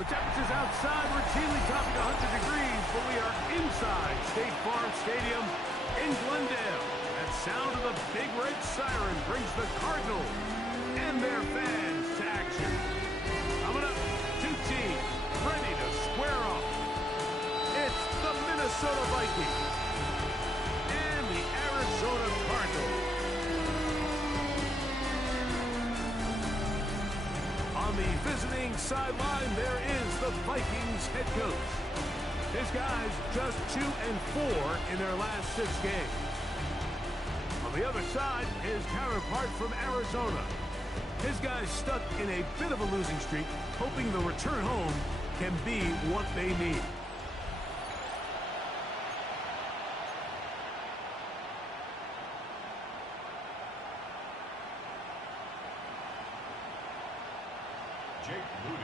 The temperatures outside routinely topping 100 degrees, but we are inside State Farm Stadium in Glendale. That sound of the big red siren brings the Cardinals and their fans to action. Coming up, two teams ready to square off. It's the Minnesota Vikings and the Arizona Cardinals. On the visiting sideline, there is the Vikings head coach. His guys just 2-4 in their last 6 games. On the other side, his counterpart from Arizona. His guys stuck in a bit of a losing streak, hoping the return home can be what they need.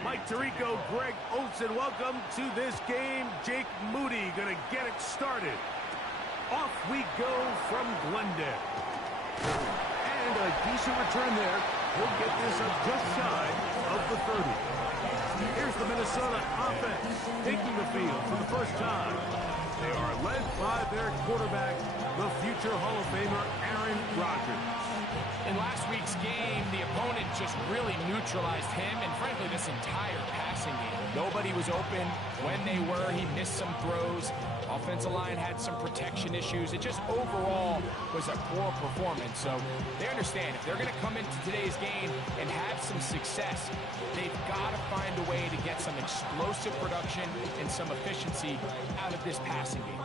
Mike Tirico, Greg Olsen, welcome to this game. Jake Moody going to get it started. Off we go from Glendale. And a decent return there. He'll get this up just shy of the 30. Here's the Minnesota offense taking the field for the first time. They are led by their quarterback, the future Hall of Famer, Aaron Rodgers. In last week's game, the opponent just really neutralized him and, frankly, this entire passing game. Nobody was open. When they were, he missed some throws. Offensive line had some protection issues. It just overall was a poor performance. So they understand if they're going to come into today's game and have some success, they've got to find a way to get some explosive production and some efficiency out of this passing game.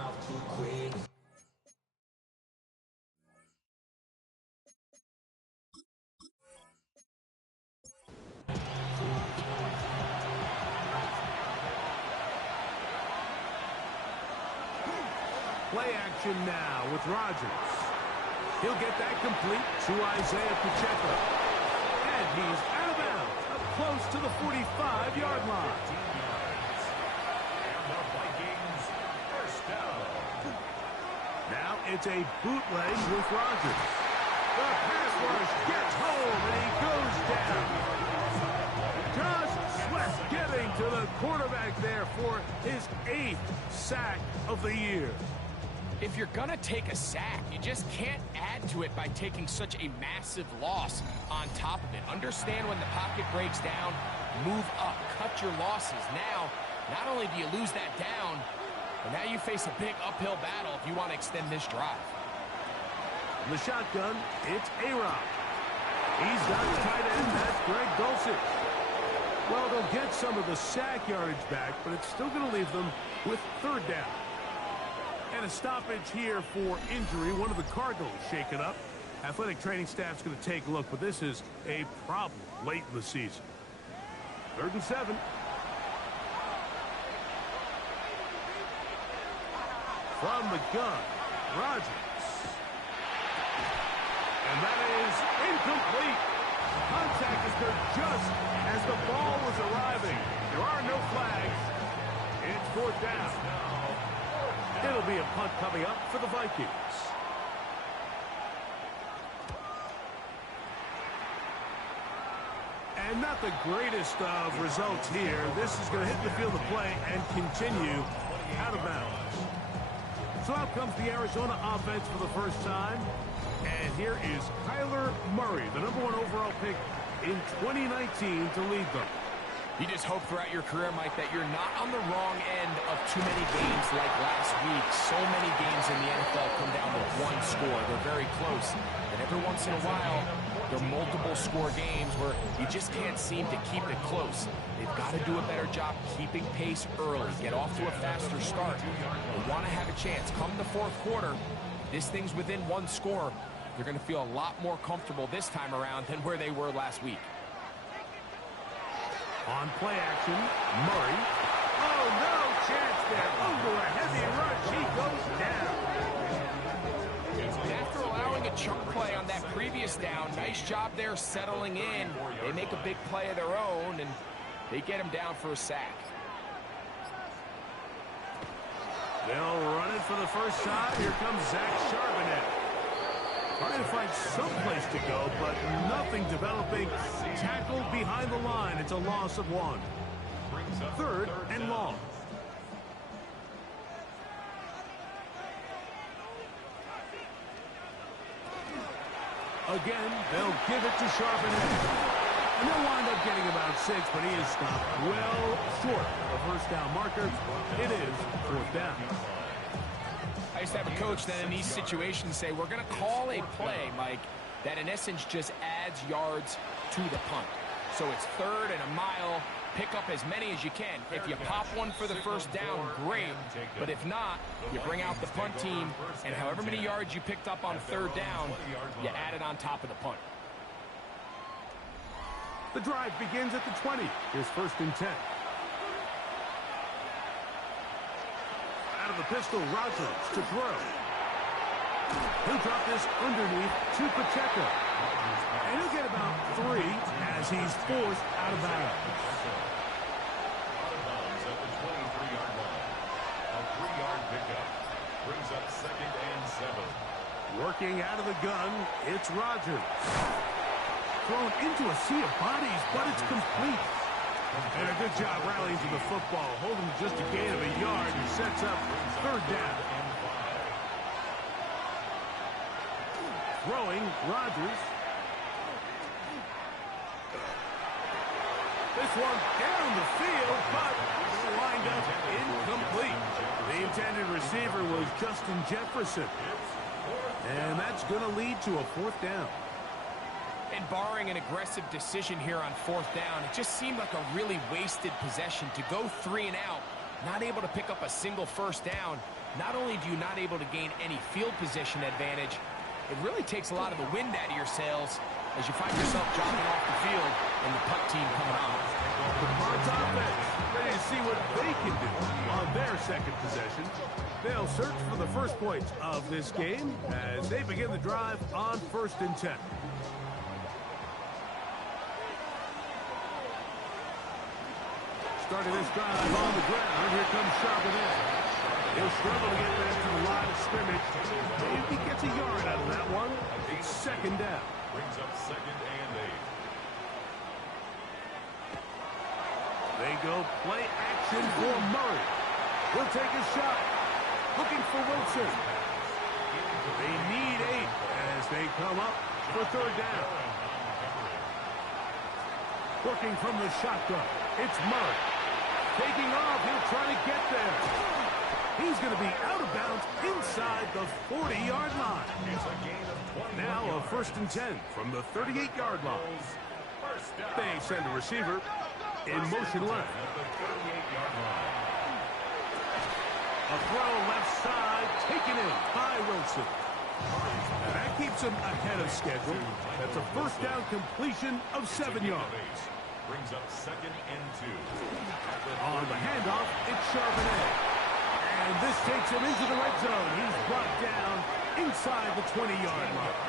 Play action now with Rodgers. He'll get that complete to Isaiah Pacheco. And he's out of bounds, up close to the 45-yard line. Now it's a bootleg with Rodgers. The pass rush gets home, and he goes down. Just Sweat getting to the quarterback there for his 8th sack of the year. If you're going to take a sack, you just can't add to it by taking such a massive loss on top of it. Understand when the pocket breaks down, move up, cut your losses. Now, not only do you lose that down, but now you face a big uphill battle if you want to extend this drive. The shotgun, it's A-Rob. He's got the tight end, that's Greg Dulcich. Well, they'll get some of the sack yardage back, but it's still going to leave them with 3rd down. And a stoppage here for injury. One of the Cardinals shaken up. Athletic training staff's going to take a look, but this is a problem late in the season. 3rd and 7. From the gun, Rodgers. And that is incomplete. Contact is there just as the ball was arriving. There are no flags. It's 4th down. It'll be a punt coming up for the Vikings. And not the greatest of results here. This is going to hit the field of play and continue out of bounds. So out comes the Arizona offense for the first time. And here is Kyler Murray, the #1 overall pick in 2019 to lead them. You just hope throughout your career, Mike, that you're not on the wrong end of too many games like last week. So many games in the NFL come down to one score. They're very close. And every once in a while, there are multiple score games where you just can't seem to keep it close. They've got to do a better job keeping pace early, get off to a faster start. They want to have a chance. Come the 4th quarter, this thing's within 1 score. They're going to feel a lot more comfortable this time around than where they were last week. On play action, Murray. Oh, no chance there. Under a heavy rush, he goes down. After allowing a chunk play on that previous down, nice job there settling in. They make a big play of their own, and they get him down for a sack. They'll run it for the first time. Here comes Zach Charbonnet. Trying to find some place to go, but nothing developing. Tackled behind the line. It's a loss of 1. Third and long. Again, they'll give it to Charbonnet. And they'll wind up getting about 6, but he is stopped well short of a first down marker. It is fourth down. I used to have a coach that in these situations say, we're going to call a play, Mike, that in essence just adds yards to the punt. So it's third and a mile. Pick up as many as you can. If you pop one for the first down, great. But if not, you bring out the punt team, and however many yards you picked up on third down, you add it on top of the punt. The drive begins at the 20. Here's first and 10. Out of the pistol, Rogers to throw. He'll drop this underneath to Pacheco. And he'll get about 3 as he's forced out of bounds. At the 23-yard line. A 3-yard pickup brings up second and 7. Working out of the gun, it's Rogers. Thrown into a sea of bodies, but it's complete. And a good job rallying to the football, holding just a gain of a yard and sets up third down. Throwing, Rogers. This one down the field, but lined up incomplete. The intended receiver was Justin Jefferson. And that's going to lead to a fourth down. And barring an aggressive decision here on fourth down, it just seemed like a really wasted possession to go 3 and out, not able to pick up a single first down. Not only do you not able to gain any field position advantage, it really takes a lot of the wind out of your sails as you find yourself jogging off the field and the punt team coming on. The Cards offense ready to see what they can do on their second possession. They'll search for the first points of this game as they begin the drive on first and 10. Starting this drive on the ground. Here comes Charbonnet. He'll struggle to get back to the line of scrimmage. If he gets a yard out of that one, it's second down. Brings up second and 8. They go play action for Murray. He'll take a shot. Looking for Wilson. They need 8 as they come up for third down. Working from the shotgun. It's Murray. Taking off, he'll try to get there. He's going to be out of bounds inside the 40-yard line. It's a gain of 20. Now a first and 10 from the 38-yard line. They send a receiver in motion left. At the 38-yard line. A throw left side, taken in by Wilson. And that keeps him ahead of schedule. That's a first down completion of 7 yards. Brings up second and 2. On the handoff, it's Charbonnet. And this takes him into the red zone. He's brought down inside the 20-yard line.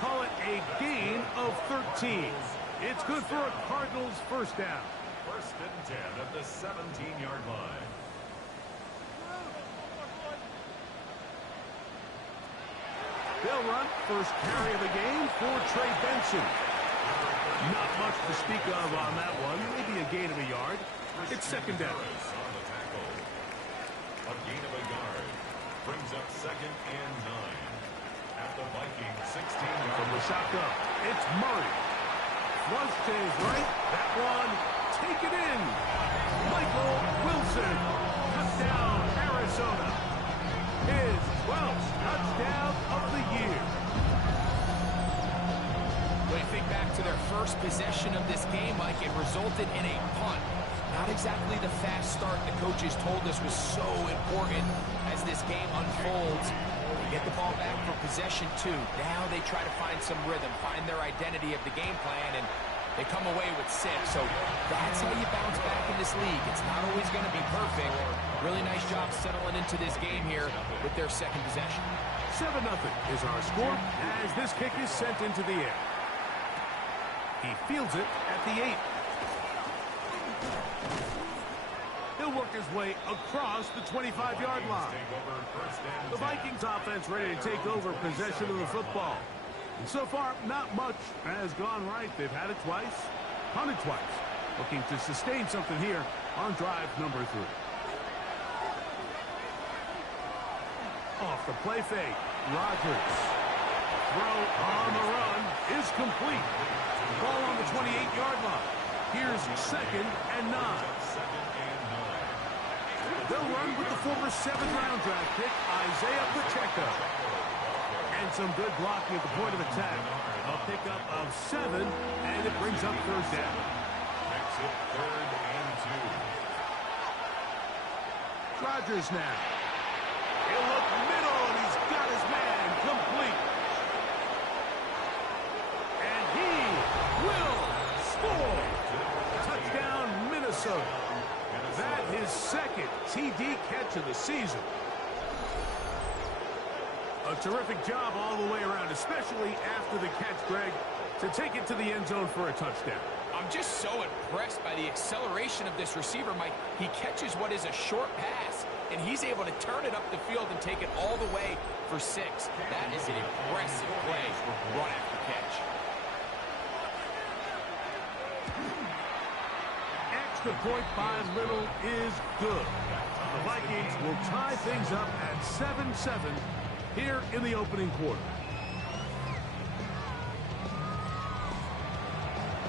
Call it a gain of 13. It's good for a Cardinals first down. First and 10 at the 17-yard line. They'll run first carry of the game for Trey Benson. Not much to speak of on that one. Maybe a gain of a yard. It's second down. A gain of a yard. Brings up second and 9. At the Vikings 16-yard From the shotgun, it's Murray. Flush to his right. That one taken in. Michael Wilson. Touchdown, Arizona. His 12th touchdown of the year. When you think back to their first possession of this game, Mike, it resulted in a punt. Not exactly the fast start the coaches told us was so important as this game unfolds. They get the ball back for possession 2. Now they try to find some rhythm, find their identity of the game plan, and they come away with 6. So that's how you bounce back in this league. It's not always going to be perfect. Really nice job settling into this game here with their second possession. 7-0 is our score as this kick is sent into the air. He fields it at the 8. He'll work his way across the 25-yard line. The Vikings offense ready to take over possession of the football. And so far, not much has gone right. They've had it twice, punted twice. Looking to sustain something here on drive number 3. Off the play fake. Rodgers. Throw on the run is complete. Ball on the 28-yard line. Here's 2nd and 9. They'll run with the former 7th-round draft pick, Isaiah Pacheco. And some good blocking at the point of attack. A pickup of 7, and it brings up 3rd down. Makes it 3rd and 2. Rodgers now. He'll look middle, and he's got his man complete. And he will score. Touchdown, Minnesota. That is 2nd TD catch of the season. A terrific job all the way around, especially after the catch, Greg, to take it to the end zone for a touchdown. I'm just so impressed by the acceleration of this receiver, Mike. He catches what is a short pass, and he's able to turn it up the field and take it all the way for 6. That is an impressive play, run after catch. Extra point by Little is good. The Vikings will tie things up at 7-7 here in the opening quarter.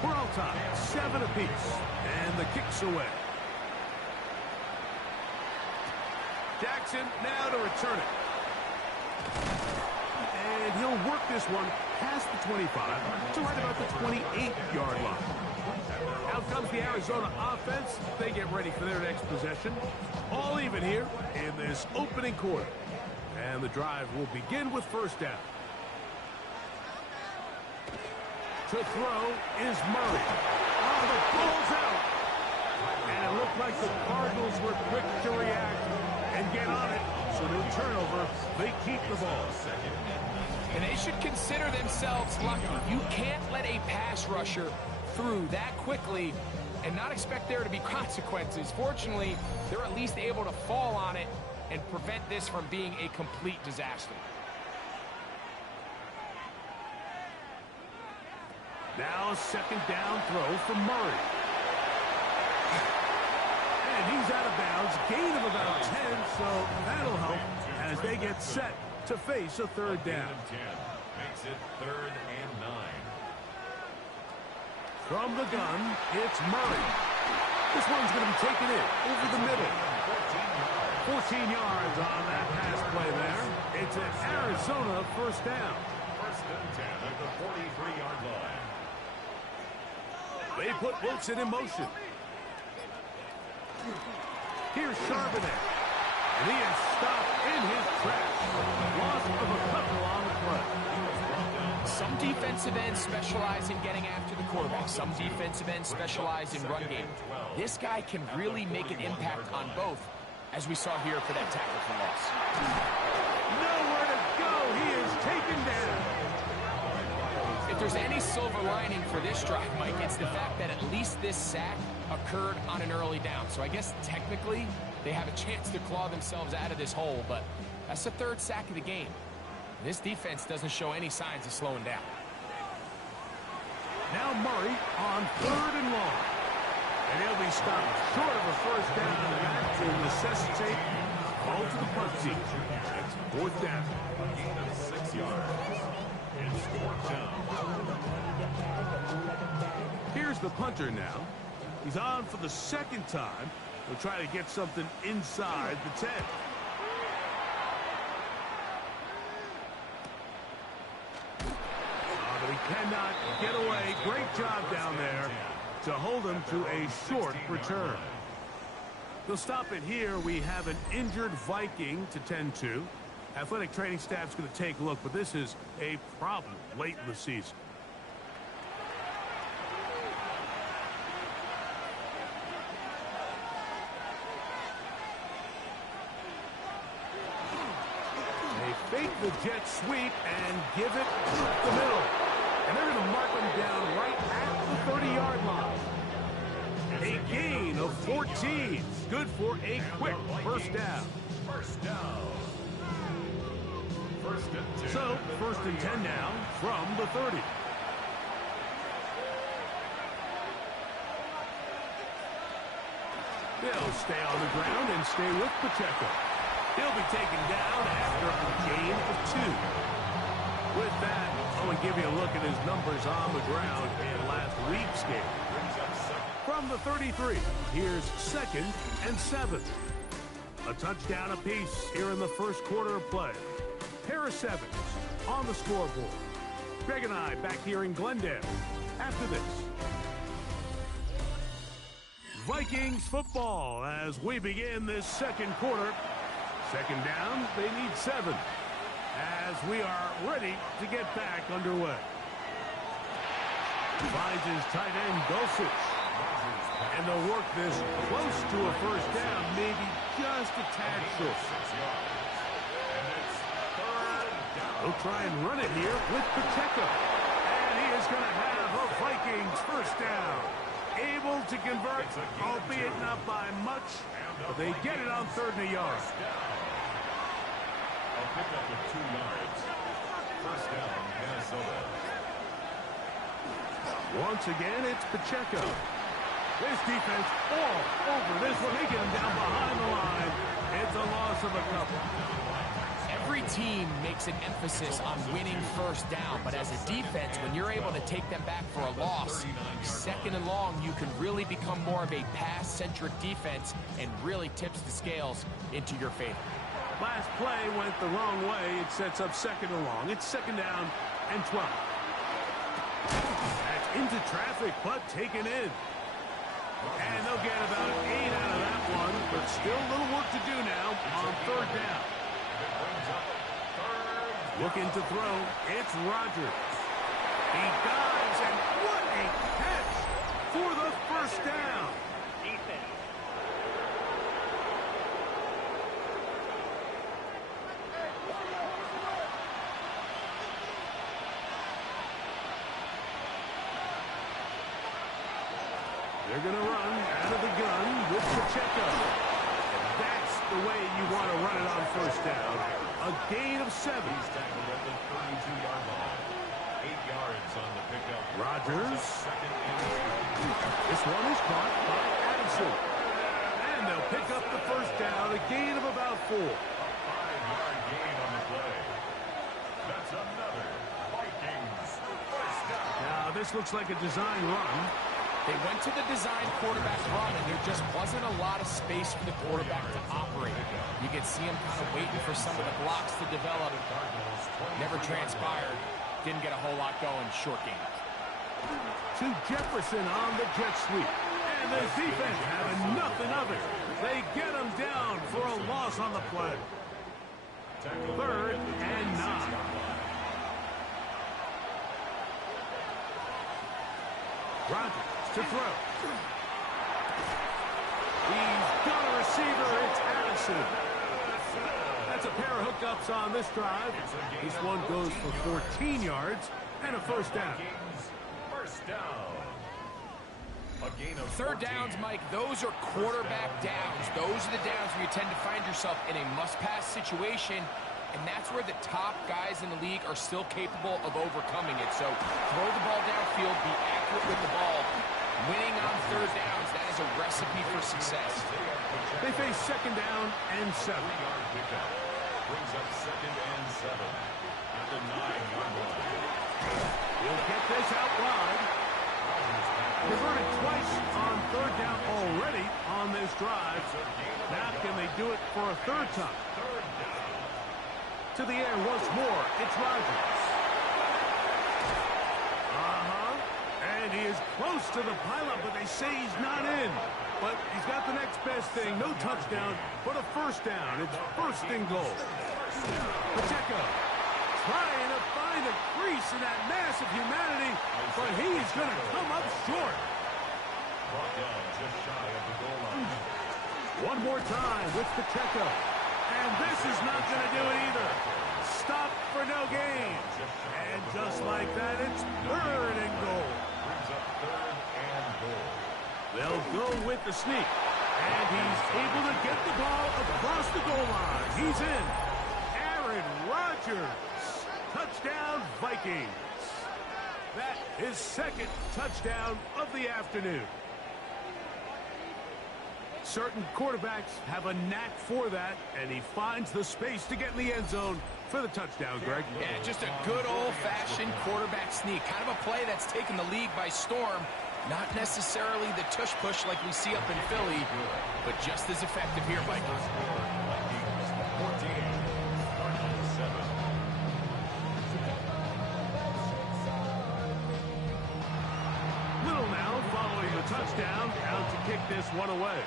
We're all tied, 7 apiece, and the kick's away. Jackson now to return it. And he'll work this one past the 25 to right about the 28-yard line. Out comes the Arizona offense. They get ready for their next possession. All even here in this opening quarter. And the drive will begin with 1st down. To throw is Murray. Oh, the ball's out. And it looked like the Cardinals were quick to react and get on it. So no turnover. They keep the ball. And they should consider themselves lucky. You can't let a pass rusher through that quickly and not expect there to be consequences. Fortunately, they're at least able to fall on it and prevent this from being a complete disaster. Now 2nd down throw from Murray. And he's out of bounds. Gain of about 10, so that'll help as they get set to face a 3rd down. Makes it 3rd and 9. From the gun, it's Murray. This one's going to be taken in over the middle. 14 yards on that pass play there. It's an Arizona 1st down. 1st and 10 at the 43-yard line. They put Wilson in motion. Here's Charbonnet. And he is stopped in his tracks. Loss of a couple on the play. Some defensive ends specialize in getting after the quarterback. Some defensive ends specialize in run game. This guy can really make an impact on both, as we saw here for that tackle for loss. Nowhere to go. He is taken down. If there's any silver lining for this drive, Mike, it's the fact that at least this sack occurred on an early down. So I guess technically they have a chance to claw themselves out of this hole, but that's the 3rd sack of the game. This defense doesn't show any signs of slowing down. Now Murray on 3rd and long. And he'll be stopped short of a 1st down, and that will necessitate a call to the punt team. It's 4th down. Gain of 6 yards. It's 4th down. Here's the punter now. He's on for the 2nd time. He'll try to get something inside the 10. But he cannot get away. Great job down there to hold him to a short return. They'll stop it here. We have an injured Viking to tend to. Athletic training staff's going to take a look, but this is a problem late in the season. They fake the jet sweep and give it to the middle. And they're going to mark them down right at the 30-yard line. A gain of 14. Good for a quick 1st down. 1st down. 1st and 10. So, 1st and 10 now from the 30. They'll stay on the ground and stay with Pacheco. He'll be taken down after a gain of 2. With that, I'm going to give you a look at his numbers on the ground in last week's game. From the 33, here's 2nd and 7. A touchdown apiece here in the first quarter of play. Pair of 7s on the scoreboard. Greg and I back here in Glendale after this. Vikings football as we begin this second quarter. Second down, they need 7 as we are ready to get back underway. Finds his tight end, Dulcich. And they'll work this close to a first down, maybe just a tad short. They'll try and run it here with Pacheco. And he is going to have a Vikings first down. Able to convert, albeit not by much, but they get it on 3rd and a yard. A pickup of 2 yards. First down, Minnesota. Once again, it's Pacheco. This defense all over this one. They get him down behind the line. It's a loss of a couple. Every team makes an emphasis on winning first down, but as a defense, when you're able to take them back for a loss, 2nd and long, you can really become more of a pass-centric defense and really tips the scales into your favor. Last play went the wrong way. It sets up 2nd and long. It's 2nd down and 12. That's into traffic, but taken in. And they'll get about 8 out of that one, but still a little work to do now on 3rd down. Looking to throw, it's Rodgers. He dives, and what a catch for the first down. They're going to run out of the gun with Pacheco. That's the way you want to run it on first down. A gain of 7. He's tackled at the 32-yard line. 8 yards on the pickup. Rodgers. Second and 2. This one is caught by Addison. And they'll pick up the first down. A gain of about 4. A 5-yard gain on the play. That's another Vikings first down. Now, this looks like a design run. They went to the design quarterback run, and there just wasn't a lot of space for the quarterback to operate. You can see him kind of waiting for some of the blocks to develop. Never transpired. Didn't get a whole lot going. Short game. To Jefferson on the jet sweep. And the defense having nothing of it. They get him down for a loss on the play. 3rd and 9. Rodgers to throw. He's got a receiver. It's Addison. That's a pair of hookups on this drive. This one goes for 14 yards and a first down. First down. A gain of 3rd downs, Mike, those are quarterback downs. Those are the downs where you tend to find yourself in a must-pass situation, and that's where the top guys in the league are still capable of overcoming it. So throw the ball downfield, be accurate with the ball. Winning on 3rd downs, that is a recipe for success. They face 2nd down and 7. 3-yard pickup. Brings up 2nd and 7 at the 9-yard line. He'll get this out wide. Converted twice on 3rd down already on this drive. Now can they do it for a 3rd time? To the air once more. It's Rodgers. And he is close to the pileup, but they say he's not in. But he's got the next best thing. No touchdown, but a first down. It's 1st and goal. Pacheco trying to find a crease in that mass of humanity, but he's going to come up short. Brought down just shy of the goal line. One more time with Pacheco. And this is not going to do it either. Stop for no gain. And just like that, it's 3rd and goal. Brings up 3rd and goal. They'll go with the sneak. And he's able to get the ball across the goal line. He's in. Aaron Rodgers. Touchdown, Vikings. That is 2nd touchdown of the afternoon. Certain quarterbacks have a knack for that, and he finds the space to get in the end zone for the touchdown, Greg. Yeah, just a good old-fashioned quarterback sneak. Kind of a play that's taken the league by storm. Not necessarily the tush-push like we see up in Philly, but just as effective here, Vikings. 14, 7. Little now following the touchdown, out to kick this one away.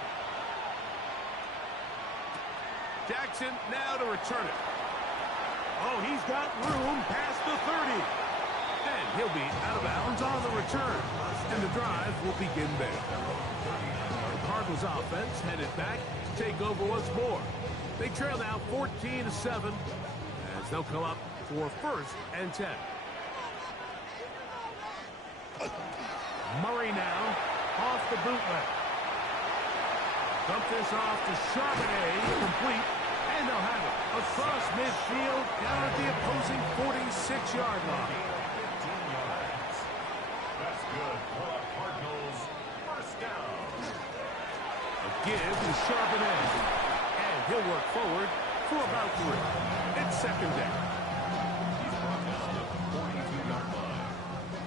Jackson now to return it. Oh, he's got room past the 30. And he'll be out of bounds on the return. And the drive will begin there. The Cardinals offense headed back to take over once more. They trail now 14-7 as they'll come up for 1st and 10. Murray now off the bootleg. Dump this off to Charbonnet, complete, and they'll have it across midfield down at the opposing 46-yard line. 15 yards. That's good for the Cardinals. First down. A give to Charbonnet, and he'll work forward for about 3. It's 2nd down. He's brought down at the 42-yard line.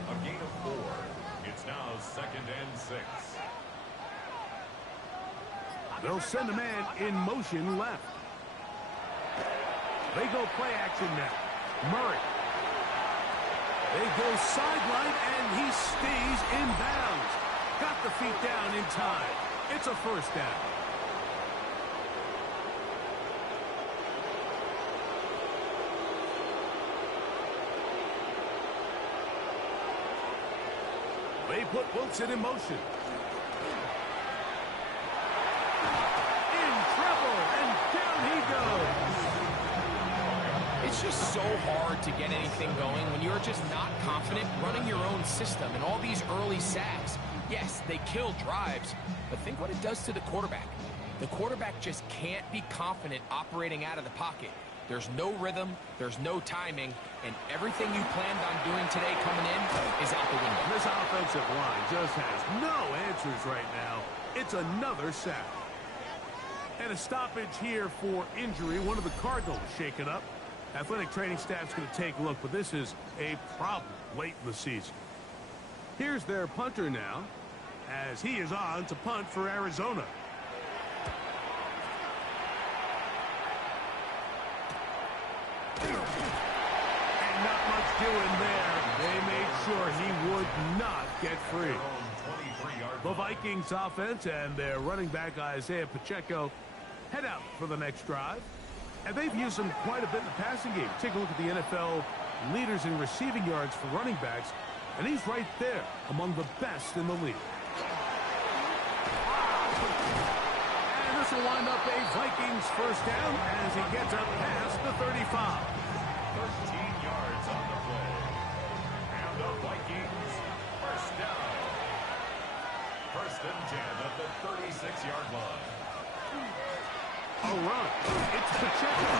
A gain of 4. It's now 2nd and 6. They'll send a man in motion left. They go play action now. Murray. They go sideline, and he stays in bounds. Got the feet down in time. It's a 1st down. They put Wilson in motion. In trouble, and down he goes. It's just so hard to get anything going when you're just not confident running your own system. And all these early sacks, yes, they kill drives, but think what it does to the quarterback. The quarterback just can't be confident operating out of the pocket. There's no rhythm, there's no timing, and everything you planned on doing today coming in is out the window. This offensive line just has no answers right now. It's another sack. And a stoppage here for injury. One of the Cardinals shaken up. Athletic training staff's going to take a look, but this is a problem late in the season. Here's their punter now, as he is on to punt for Arizona. And not much doing there. They made sure he would not get free. The Vikings offense and their running back Isaiah Pacheco head out for the next drive. And they've used him quite a bit in the passing game. Take a look at the NFL leaders in receiving yards for running backs, and he's right there among the best in the league. And this will wind up a Vikings 1st down as he gets up past the 35. 13 yards on the play. And the Vikings 1st down. 1st and 10 at the 36-yard line. A run. It's Pacheco.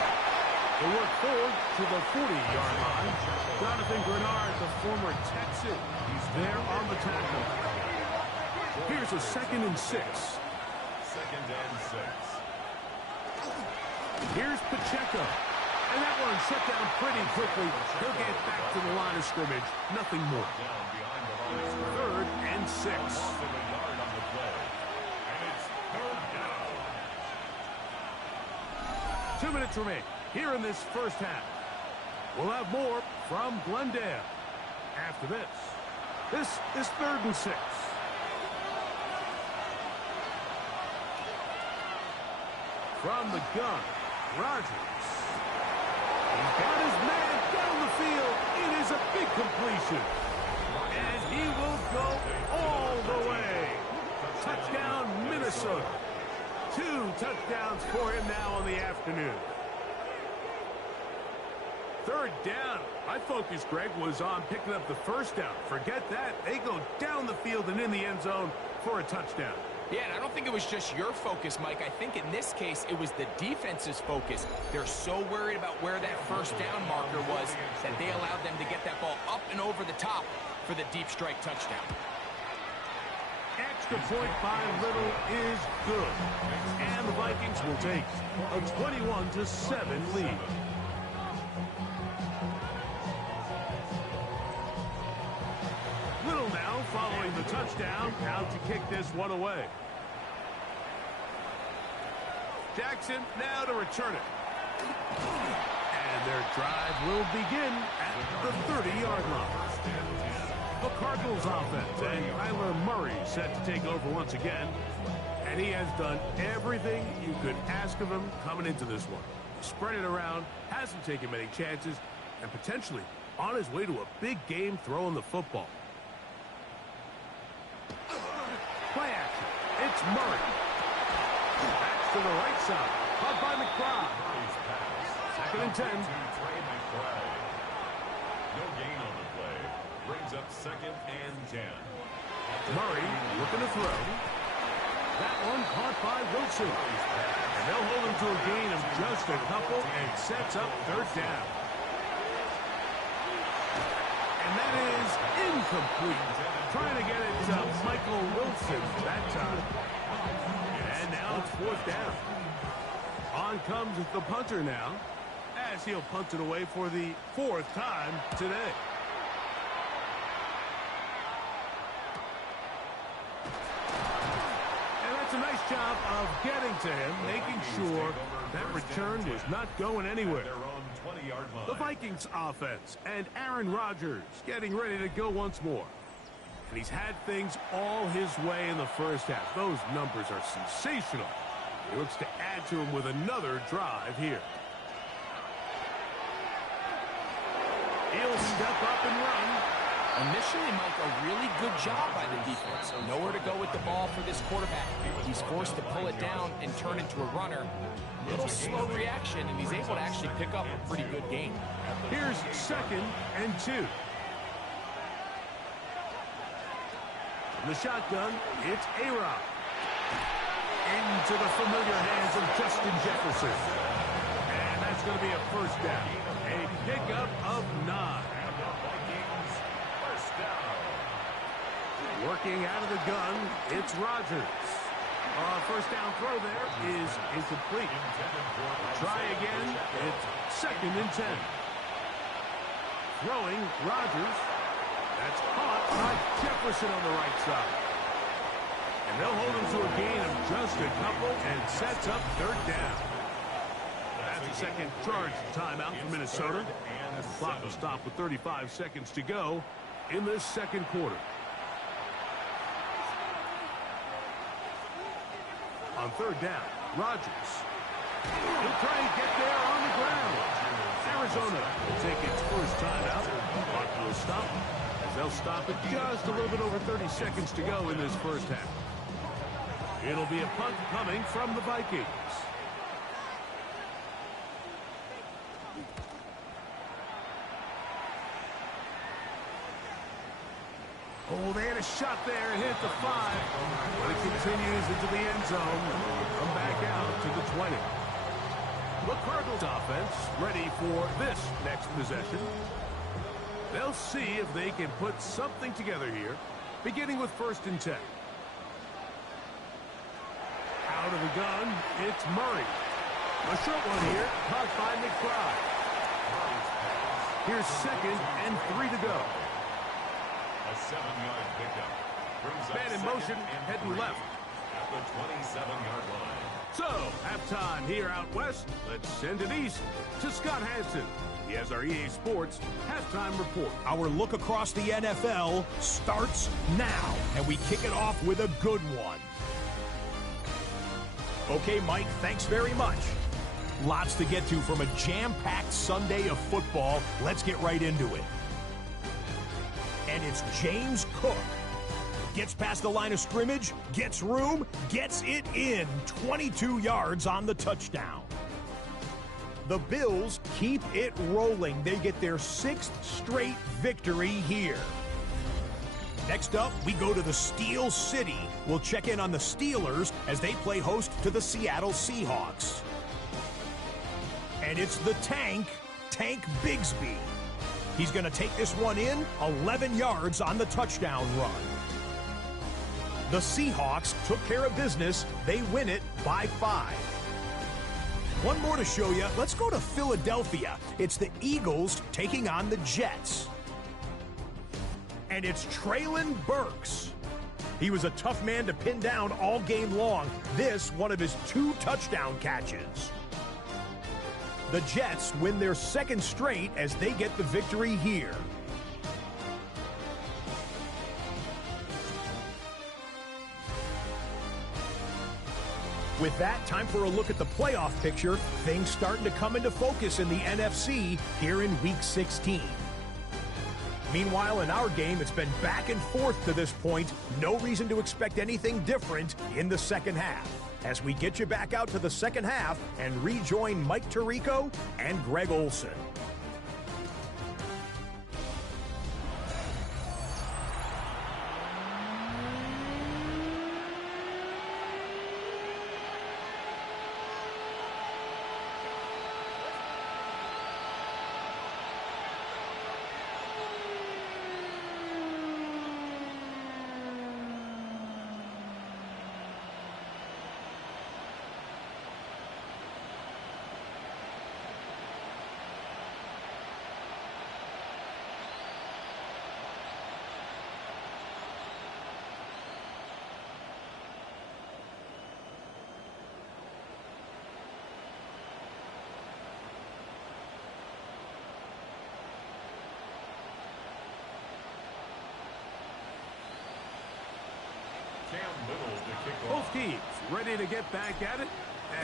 They work forward to the 40-yard line. Jonathan Grenard, the former Texan, he's there on the tackle. Here's a 2nd and 6. 2nd and 6. Here's Pacheco. And that one shut down pretty quickly. He'll get back to the line of scrimmage. Nothing more. Down behind the line of scrimmage. 3rd and 6. Loss of a yard on the play. And it's 3rd down. 2 minutes remain here in this 1st half. We'll have more from Glendale after this. This is 3rd and 6. From the gun, Rodgers. He's got his man down the field. It is a big completion. And he will go all the way. Touchdown, Minnesota. 2 touchdowns for him now in the afternoon. 3rd down. My focus, Greg, was on picking up the 1st down. Forget that. They go down the field and in the end zone for a touchdown. Yeah, and I don't think it was just your focus, Mike. I think in this case, it was the defense's focus. They're so worried about where that 1st down marker was that they allowed them to get that ball up and over the top for the deep strike touchdown. extra point by Little is good. And the Vikings will take a 21-7 lead. Little now following the touchdown, out to kick this one away. Jackson now to return it. And their drive will begin at the 30-yard line. The Cardinals offense and Kyler Murray set to take over once again. And he has done everything you could ask of him coming into this one. Spread it around, hasn't taken many chances, and potentially on his way to a big game throwing the football. Play action. It's Murray. Back to the right side. Caught by McBride. Second and 10. No gain on the play. Brings up second and 10. Murray looking to throw. That one caught by Wilson. And they'll hold him to a gain of just a couple and sets up third down. And that is incomplete. Trying to get it to Michael Wilson that time. And now it's fourth down. On comes the punter now, as he'll punt it away for the fourth time today. And that's a nice job of getting to him, making sure that return was not going anywhere. The Vikings offense and Aaron Rodgers getting ready to go once more. And he's had things all his way in the first half. Those numbers are sensational. He looks to add to him with another drive here. He'll step up and run. Initially, Mike, a really good job by the defense. Nowhere to go with the ball for this quarterback. He's forced to pull it down and turn into a runner. Little slow reaction, and he's able to actually pick up a pretty good gain. Here's second and 2. The shotgun, it's A-Rod. Into the familiar hands of Justin Jefferson. And that's going to be a first down. A pickup of 9. Working out of the gun, it's Rodgers. First down throw there is incomplete. Try again, it's second and 10. Throwing, Rodgers. That's caught by Jefferson on the right side. And they'll hold him to a gain of just a couple and sets up third down. That's the second charge timeout for Minnesota. The clock will stop with 35 seconds to go in this second quarter. On third down, Rodgers. He'll try and get there on the ground. Arizona will take its first timeout. Clock will stop. They'll stop it just a little bit over 30 seconds to go in this first half. It'll be a punt coming from the Vikings. Oh, they had a shot there and hit the 5. But it continues into the end zone. Come back out to the 20. The Cardinals offense ready for this next possession. They'll see if they can put something together here, beginning with first and 10. Out of the gun, it's Murray. A short one here, caught by McBride. Here's second and 3 to go. A 7-yard pickup. Man in motion, heading left. At the 27-yard line. So, halftime here out west. Let's send it east to Scott Hansen. He has our EA Sports halftime report. Our look across the NFL starts now, and we kick it off with a good one. Okay, Mike, thanks very much. Lots to get to from a jam-packed Sunday of football. Let's get right into it. And it's James Cook. Gets past the line of scrimmage, gets room, gets it in. 22 yards on the touchdown. The Bills keep it rolling. They get their 6th straight victory here. Next up, we go to the Steel City. We'll check in on the Steelers as they play host to the Seattle Seahawks. And it's the Tank Bigsby. He's going to take this one in, 11 yards on the touchdown run. The Seahawks took care of business. They win it by 5. One more to show you. Let's go to Philadelphia. It's the Eagles taking on the Jets. And it's Treylon Burks. He was a tough man to pin down all game long. This, one of his 2 touchdown catches. The Jets win their 2nd straight as they get the victory here. With that, time for a look at the playoff picture. Things starting to come into focus in the NFC here in Week 16. Meanwhile, in our game, it's been back and forth to this point. No reason to expect anything different in the second half. As we get you back out to the second half and rejoin Mike Tirico and Greg Olson. Both teams ready to get back at it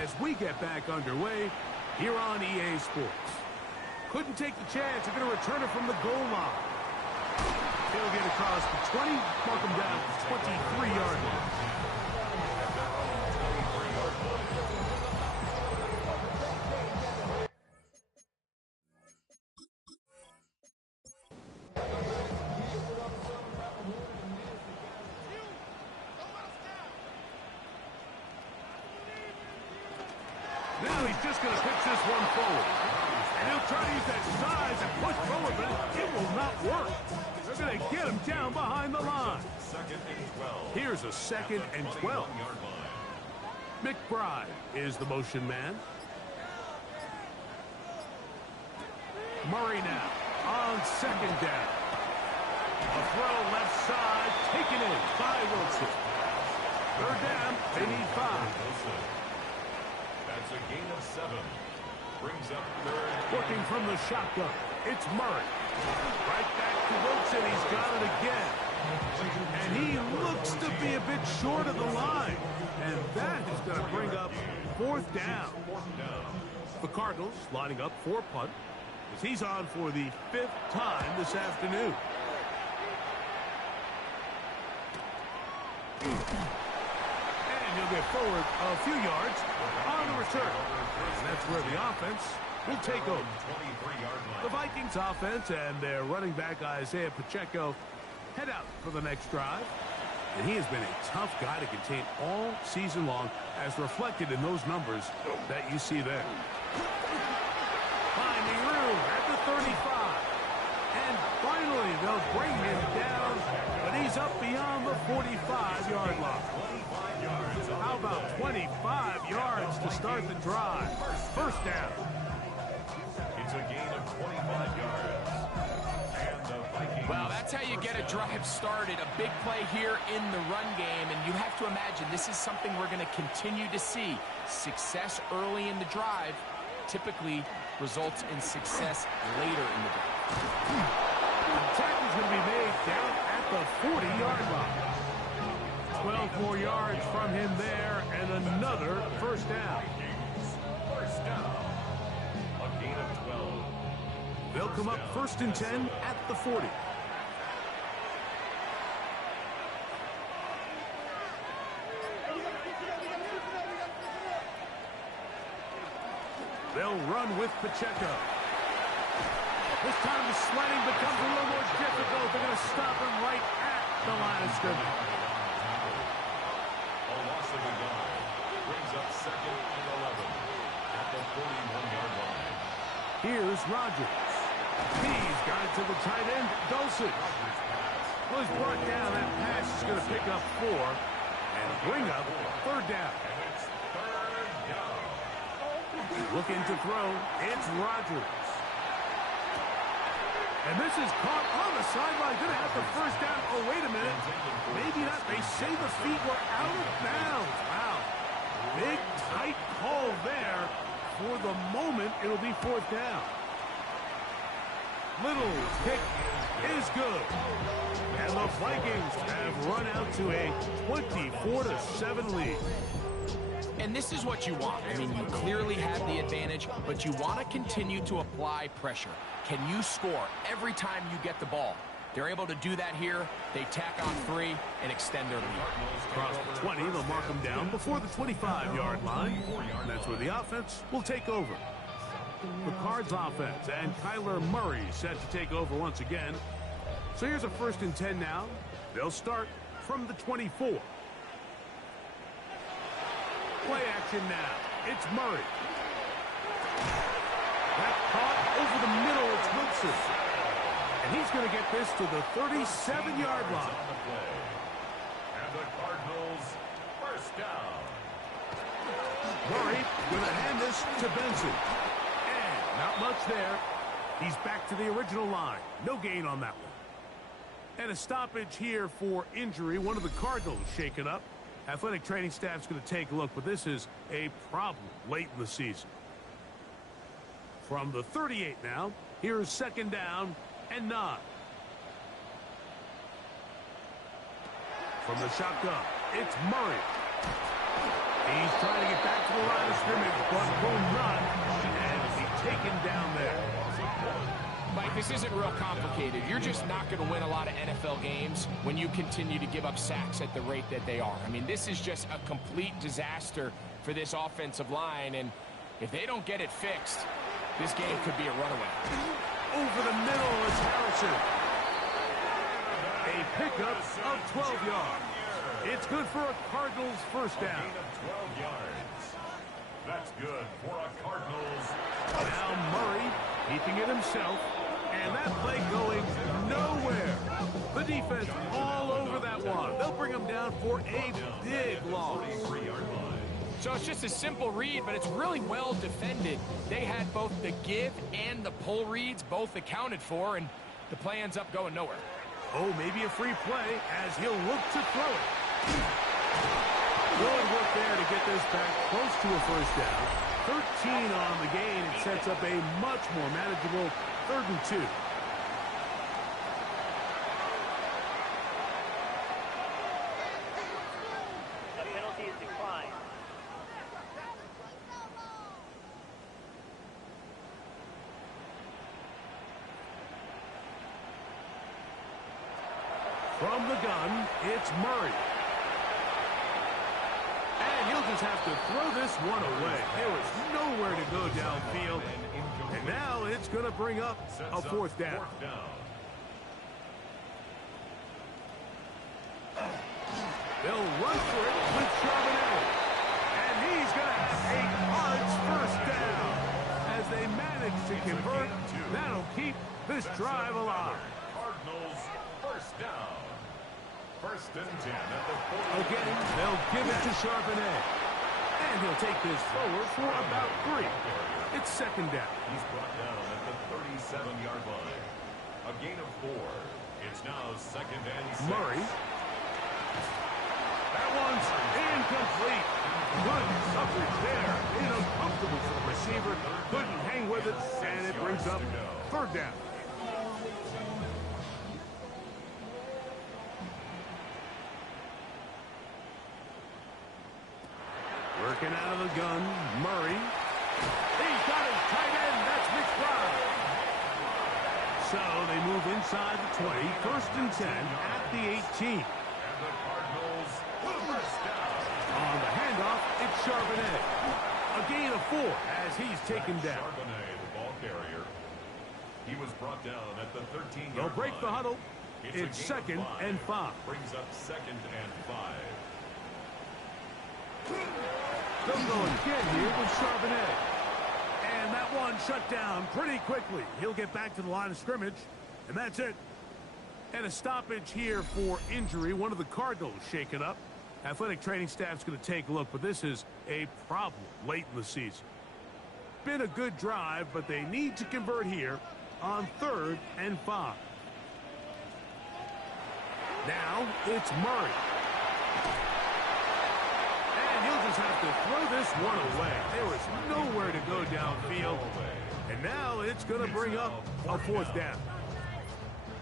as we get back underway here on EA Sports. Couldn't take the chance. They're going to return it from the goal line. He'll get across the 20, mark him down to the 23-yard line. Now he's just going to pitch this one forward. And he'll try to use that size and push forward, but it will not work. They're going to get him down behind the line. Here's a 2nd and 12. McBride is the motion man. Murray now on 2nd down. A throw left side, taken in by Wilson. 3rd down, they need 5. That's a gain of 7. Brings up 3rd. Working from the shotgun, it's Murray. Right back to Wilson, he's got it again. And he looks to be a bit short of the line. And that is going to bring up 4th down. The Cardinals lining up for punt as he's on for the 5th time this afternoon. He'll get forward a few yards on the return. And that's where the offense will take over. The Vikings offense and their running back Isaiah Pacheco head out for the next drive. And he has been a tough guy to contain all season long, as reflected in those numbers that you see there. Finding room at the 35. And finally, they'll bring him down, but he's up beyond the 45-yard line. How about 25 yards to start the drive? 1st down. It's a gain of 25 yards. And the Vikings. Well, that's how you get a drive started. A big play here in the run game, and you have to imagine this is something we're going to continue to see. Success early in the drive typically results in success later in the drive. The tackle's going to be made down at the 40-yard line. 12 more yards from him there, and another 1st down. 1st down. A gain of 12. They'll come up 1st and 10 at the 40. They'll run with Pacheco. This time the sledding becomes a little more difficult. They're going to stop him right at the line of scrimmage. A loss of a yard. Brings up 2nd and 11 at the 41-yard line. Here's Rodgers. He's got it to the tight end, Dulcich. Well, he's brought down. That pass is going to pick up 4. and bring up third down. And it's third down. Looking to throw, it's Rodgers. And this is caught on the sideline. Going to have the first down. Oh, wait a minute. Maybe not. They say the feet were out of bounds. Wow. Big, tight call there. For the moment, it'll be fourth down. Little's kick is good. And the Vikings have run out to a 24-7 lead. And this is what you want. I mean, you clearly have the advantage, but you want to continue to apply pressure. Can you score every time you get the ball? They're able to do that here. They tack on 3 and extend their lead. Across the 20, they'll mark them down before the 25-yard line. And that's where the offense will take over. The Cards offense and Kyler Murray set to take over once again. So here's a 1st and 10 now. They'll start from the 24. Play action now. It's Murray. That's caught over the middle. It's Wilson. And he's going to get this to the 37-yard line. And the Cardinals first down. Murray going to hand this to Benson. And not much there. He's back to the original line. No gain on that one. And a stoppage here for injury. One of the Cardinals shaken up. Athletic training staff's going to take a look, but this is a problem late in the season. From the 38 now, here's 2nd down and 9. From the shotgun, it's Murray. He's trying to get back to the line of scrimmage, but will not, and he's taken down there. Mike, this isn't real complicated. You're just not going to win a lot of NFL games when you continue to give up sacks at the rate that they are. I mean, this is just a complete disaster for this offensive line, and if they don't get it fixed, this game could be a runaway. Over the middle is Harrison. A pickup of 12 yards. It's good for a Cardinals first down. A gain of 12 yards. That's good for a Cardinals. Now Murray keeping it himself. And that play going nowhere. The defense all over that one. They'll bring him down for a big loss. So it's just a simple read, but it's really well defended. They had both the give and the pull reads both accounted for, and the play ends up going nowhere. Oh, maybe a free play as he'll look to throw it. Good work there to get this back close to a first down. 13 on the gain. It sets up a much more manageable 3rd and 2. The penalty is declined. From the gun, it's Murray. And he'll just have to throw this one away. There was nowhere to go downfield. And now it's going to bring up a 4th down. They'll run for it with Charbonnet. And he's going to have a Cards first down. As they manage to convert, that'll keep this drive alive. Cardinals first down. 1st and 10 at the 40. Again, they'll give it to Charbonnet. And he'll take this forward for about 3. It's 2nd down. He's brought down at the 37-yard line. A gain of 4. It's now 2nd and 6. Murray. That one's incomplete. Good coverage there. Uncomfortable for the receiver. Couldn't hang with it, and it brings up 3rd down. Working out of the gun, Murray. He's got his tight end. That's McBride. So they move inside the 20. 1st and 10 at the 18. And the Cardinals first down. On the handoff, it's Charbonnet. A gain of 4 as he's taken down. Charbonnet, the ball carrier. He was brought down at the 13-yard line. They'll break the huddle. It's a gain 2nd and 5. Brings up 2nd and 5. They'll go again here with Charbonnet. And that one shut down pretty quickly. He'll get back to the line of scrimmage, and that's it. And a stoppage here for injury. One of the Cardinals shaken up. Athletic training staff's going to take a look, but this is a problem late in the season. Been a good drive, but they need to convert here on 3rd and 5. Now it's Murray. And he'll just have to throw this one away. There was nowhere to go downfield. And now it's going to bring up a 4th down.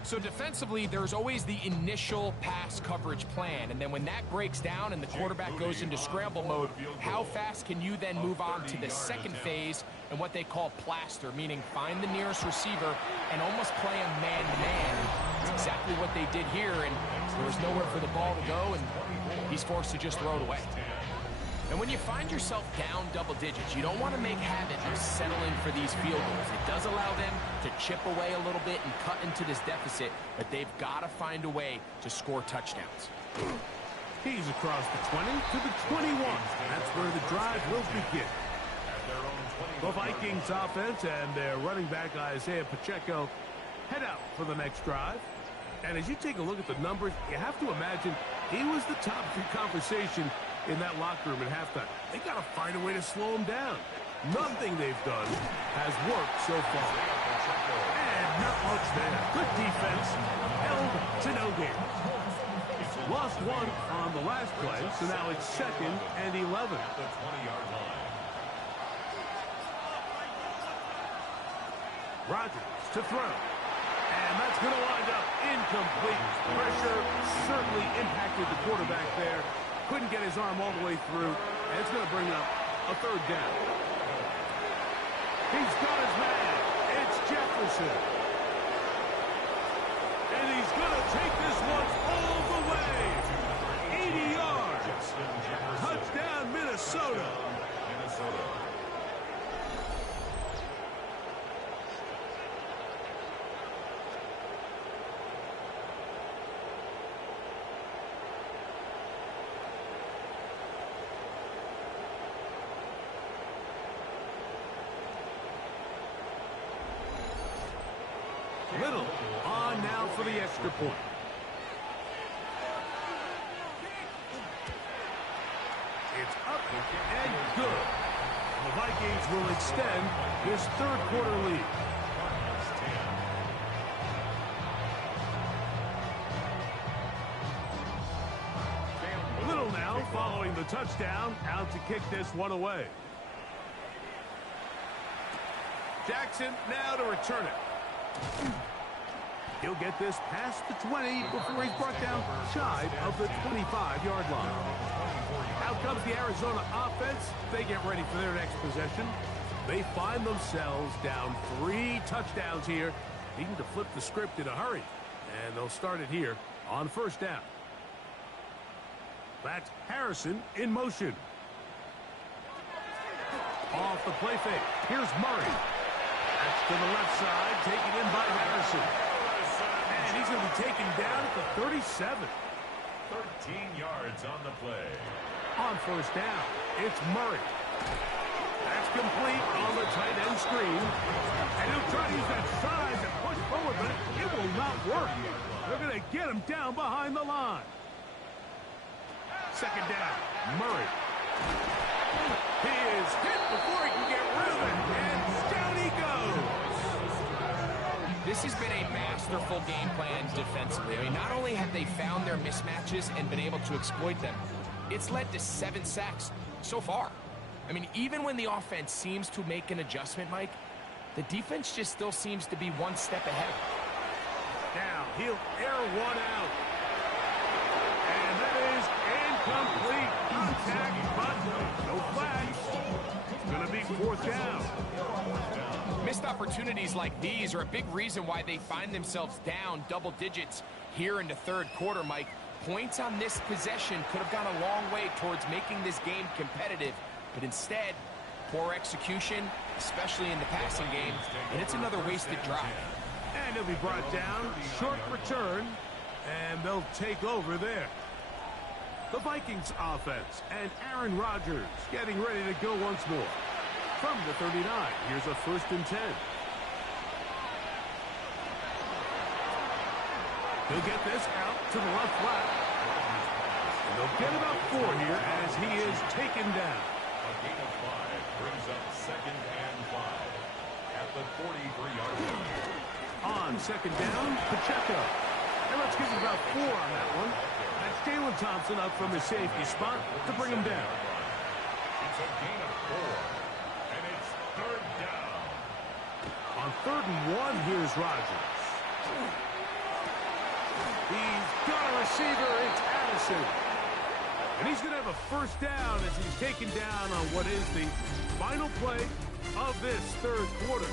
So defensively, there's always the initial pass coverage plan, and then when that breaks down and the quarterback goes into scramble mode, how fast can you then move on to the second phase and what they call plaster, meaning find the nearest receiver and almost play him man-to-man. That's exactly what they did here, and there was nowhere for the ball to go, and he's forced to just throw it away. And when you find yourself down double digits, you don't want to make habit of settling for these field goals. It does allow them to chip away a little bit and cut into this deficit, but they've got to find a way to score touchdowns. He's across the 20 to the 21. That's where the drive will begin. The Vikings offense and their running back Isaiah Pacheco head out for the next drive. And as you take a look at the numbers, you have to imagine he was the top of the conversation in that locker room at halftime. They got to find a way to slow him down. Nothing they've done has worked so far. And not much there. Good defense. Held to no gain. Lost one on the last play, so now it's 2nd and 11. The 20-yard line. Rodgers to throw. And that's going to wind up incomplete. Pressure certainly impacted the quarterback there. Couldn't get his arm all the way through. And it's going to bring up a 3rd down. He's got his man. It's Jefferson. And he's going to take this one all the way. 80 yards. Touchdown, Minnesota. Little on now for the extra point. It's up and good. The Vikings will extend this 3rd quarter lead. Little now following the touchdown, out to kick this one away. Jackson now to return it. He'll get this past the 20 before he's brought down shy of the 25-yard line. Out comes the Arizona offense. They get ready for their next possession. They find themselves down 3 touchdowns here, needing to flip the script in a hurry. And they'll start it here on 1st down. That's Harrison in motion. Off the play fake. Here's Murray. That's to the left side, taken in by Harrison. And he's going to be taken down at the 37. 13 yards on the play. On 1st down, it's Murray. That's complete on the tight end screen. And he'll try to use that size and push forward, but it will not work. They're going to get him down behind the line. 2nd down, Murray. He is hit before he can get rid of it, and down he goes. This has been a masterful game plan defensively. I mean, not only have they found their mismatches and been able to exploit them, it's led to 7 sacks so far. I mean, even when the offense seems to make an adjustment, Mike, the defense just still seems to be one step ahead. Now, he'll air one out. And that is incomplete. Contact, but no flags. It's going to be 4th down. Missed opportunities like these are a big reason why they find themselves down double digits here in the 3rd quarter, Mike. Points on this possession could have gone a long way towards making this game competitive, but instead, poor execution, especially in the passing game, and it's another wasted drive. And he'll be brought down, short return, and they'll take over there. The Vikings offense and Aaron Rodgers getting ready to go once more. From the 39, here's a 1st and 10. He'll get this out to the left flat. They'll get about 4 here as he is taken down. A gain of 5 brings up 2nd and 5 at the 43-yard line. On 2nd down, Pacheco. And let's give it about 4 on that one. That's Jalen Thompson up from his safety spot to bring him down. It's a gain of 4, and it's 3rd down. On 3rd and 1, here's Rodgers. He's got a receiver. It's Addison. And he's going to have a 1st down as he's taken down on what is the final play of this 3rd quarter.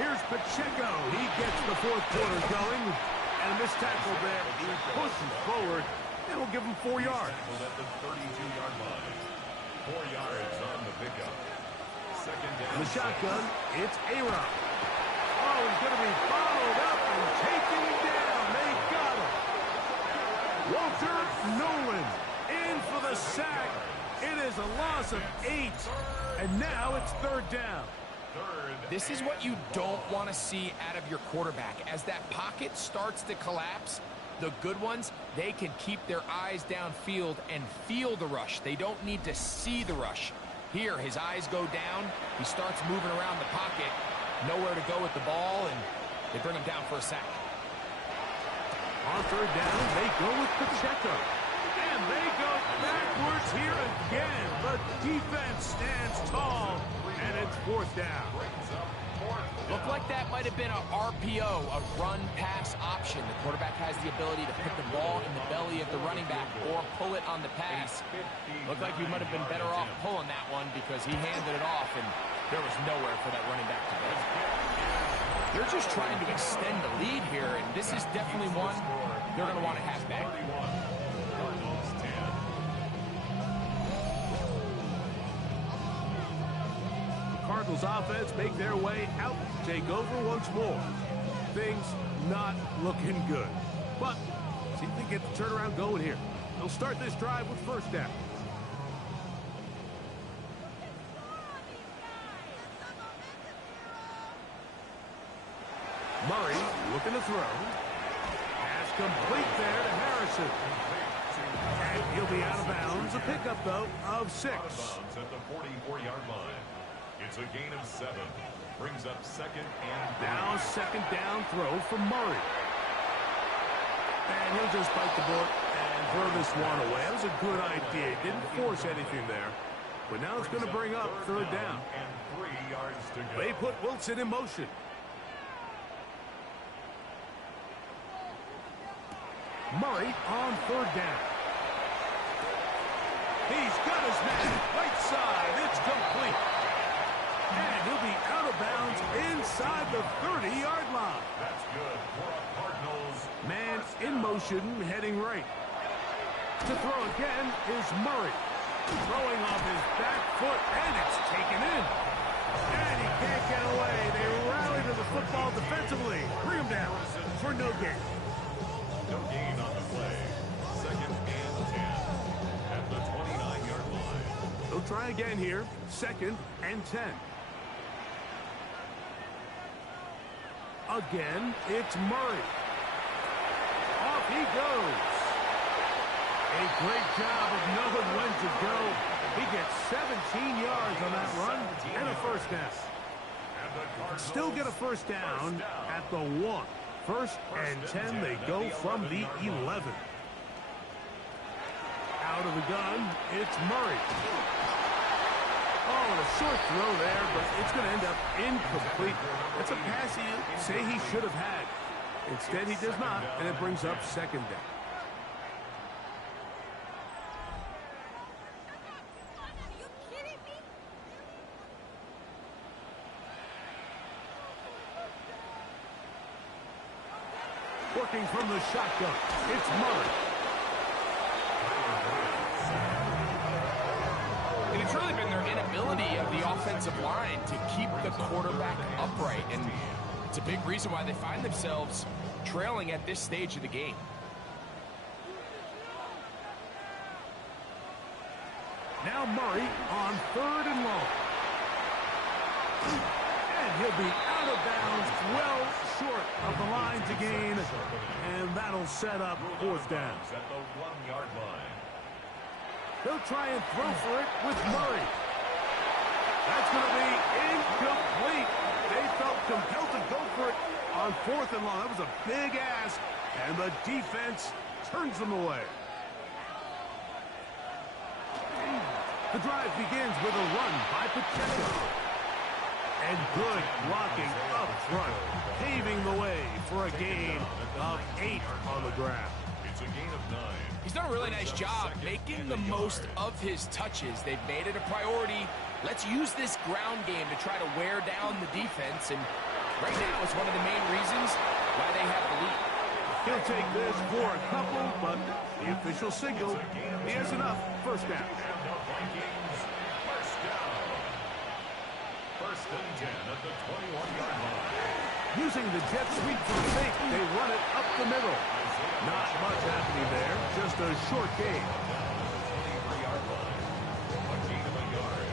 Here's Pacheco. He gets the 4th quarter going. And a missed tackle there. He pushes forward. And we'll give him 4 yards. Tackled at the 32-yard line. 4 yards on the pickup. 2nd down. The shotgun. It's A-Rob. Oh, he's going to be followed up and taken down. They got him. Walter Nolan in for the sack. It is a loss of 8. And now it's 3rd down. This is what you don't want to see out of your quarterback. As that pocket starts to collapse, the good ones, they can keep their eyes downfield and feel the rush. They don't need to see the rush. Here, his eyes go down. He starts moving around the pocket. Nowhere to go with the ball, and they bring him down for a sack. On 3rd down, they go with Pacheco. And they go backwards here again. The defense stands tall. And it's 4th down. Looked like that might have been a RPO, a run-pass option. The quarterback has the ability to put the ball in the belly of the running back or pull it on the pass. Looked like he might have been better off pulling that one because he handed it off, and there was nowhere for that running back to go. They're just trying to extend the lead here, and this is definitely one they're going to want to have back. Cardinals offense make their way out to take over once more. Things not looking good. But see if they get the turnaround going here. They'll start this drive with 1st down. Murray looking to throw. Pass complete there to Harrison. And he'll be out of bounds. A pickup, though, of 6. Out of bounds at the 44-yard line. It's a gain of 7. Brings up 2nd and 3. Now 2nd down throw from Murray. And he'll just bite the bullet and throw this one away. That was a good idea. Didn't force anything there. But now it's going to bring up 3rd down. And 3 yards to go. They put Wilson in motion. Murray on 3rd down. He's got his man right side. It's complete. And he'll be out of bounds inside the 30-yard line. That's good for a Cardinals. Man in motion, heading right. To throw again is Murray. Throwing off his back foot, and it's taken in. And he can't get away. They rally to the football defensively. Bring him down for no gain. No gain on the play. 2nd and 10 at the 29-yard line. They'll try again here. 2nd and 10. Again, it's Murray. Off he goes. A great job of knowing when to go. He gets 17 yards on that run and a 1st down. Still get a 1st down at the 1. 1st and 10, they go from the 11. Out of the gun, it's Murray. Oh, and a short throw there, but it's going to end up incomplete. That's a pass you say he should have had. Instead, he does not, and it brings up 2nd down. Working from the shotgun, it's Murray. it's really been their inability of the offensive line to keep the quarterback upright, and it's a big reason why they find themselves trailing at this stage of the game. Now Murray on 3rd and long. And he'll be out of bounds, well short of the line to gain, and that'll set up 4th down. At the 1-yard line. They'll try and throw for it with Murray. That's going to be incomplete. They felt compelled to go for it on 4th and long. That was a big ask, and the defense turns them away. The drive begins with a run by Pacheco. And good blocking up front, paving the way for a gain of 8 on the ground. It's a gain of 9. He's done a really nice job making the most of his touches. They've made it a priority. Let's use this ground game to try to wear down the defense, and right now it's one of the main reasons why they have the lead. He'll take this for a couple, but the official signal, he has enough. 1st down. First and 10 at the 21-yard line. Using the jet sweep for a fake, they run it up the middle. Not much happening there, just a short gain. 23-yard line. A gain of a yard.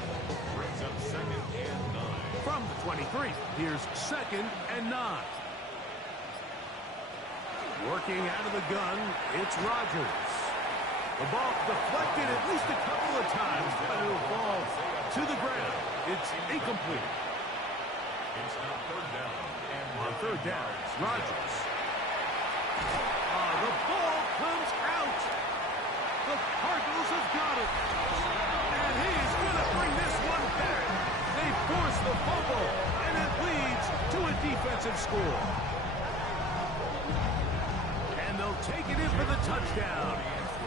Brings up 2nd and 9. From the 23, here's 2nd and 9. Working out of the gun, it's Rodgers. The ball deflected at least a couple of times, but it'll fall to the ground. It's incomplete. It's now 3rd down. And on 3rd down, Rodgers. The ball comes out. The Cardinals have got it. And he's going to bring this one back. They force the fumble, and it leads to a defensive score. And they'll take it in for the touchdown.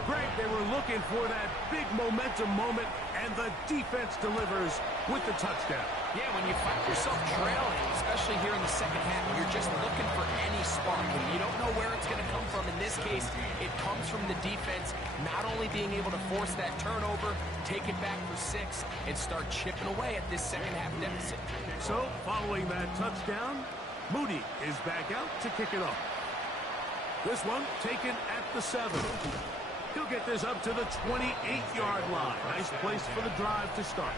Greg, they were looking for that big momentum moment, and the defense delivers with the touchdown. Yeah, when you find yourself trailing, especially here in the second half, you're just looking for any spark, and you don't know where it's going to come from. In this case, it comes from the defense not only being able to force that turnover, take it back for 6, and start chipping away at this second half deficit. So, following that touchdown, Moody is back out to kick it off. This one taken at the 7. He'll get this up to the 28-yard line. Nice place for the drive to start.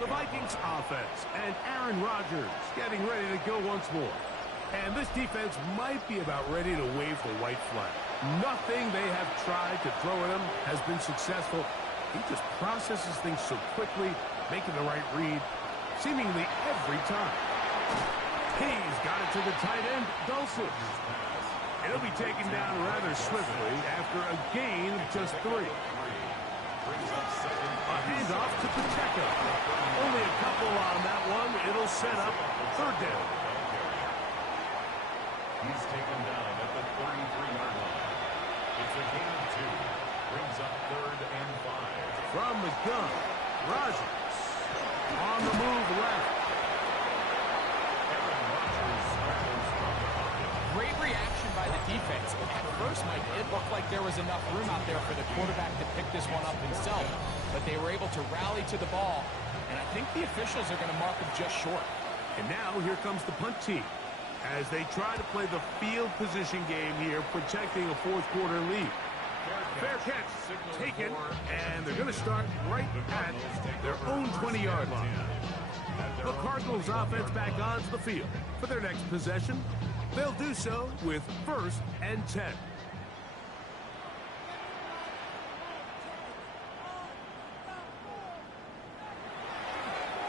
The Vikings offense and Aaron Rodgers getting ready to go once more. And this defense might be about ready to wave the white flag. Nothing they have tried to throw at him has been successful. He just processes things so quickly, making the right read seemingly every time. He's got it to the tight end, Dulcich. It'll be taken down rather swiftly after a gain of just 3. A handoff to Pacheco. Only a couple on that one. It'll set up 3rd down. He's taken down at the 33-yard line. It's a gain of 2. Brings up 3rd and 5. From the gun, Rodgers on the move left. Great reaction by the defense. At first, Mike, it looked like there was enough room out there for the quarterback to pick this one up himself, but they were able to rally to the ball, and I think the officials are going to mark him just short. And now here comes the punt team as they try to play the field position game here, protecting a 4th quarter lead. Fair catch taken, and they're going to start right at their own 20-yard line. The Cardinals offense back onto the field for their next possession. They'll do so with 1st and 10.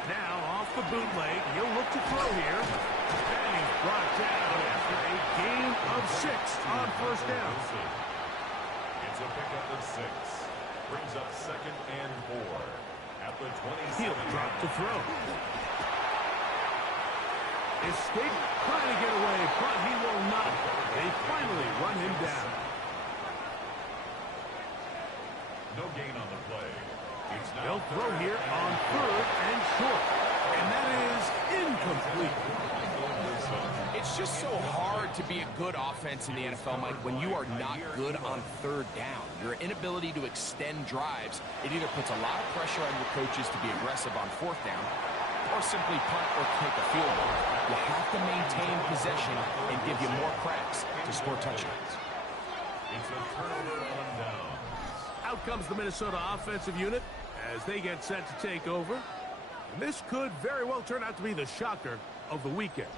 Now off the bootleg, he'll look to throw here. And he's brought down after a gain of 6 on 1st down. It's a pickup of 6. Brings up 2nd and 4. At the 27. He'll drop to throw. Escape, trying to get away, but he will not. They finally run him down. No gain on the play. They'll throw here on 3rd and short. And that is incomplete. It's just so hard to be a good offense in the NFL, Mike, when you are not good on third down. Your inability to extend drives, it either puts a lot of pressure on your coaches to be aggressive on fourth down or simply punt or kick a field goal. You have to maintain possession and give you more cracks to score touchdowns. It's a turnover on downs. Out comes the Minnesota offensive unit as they get set to take over. And this could very well turn out to be the shocker of the weekend.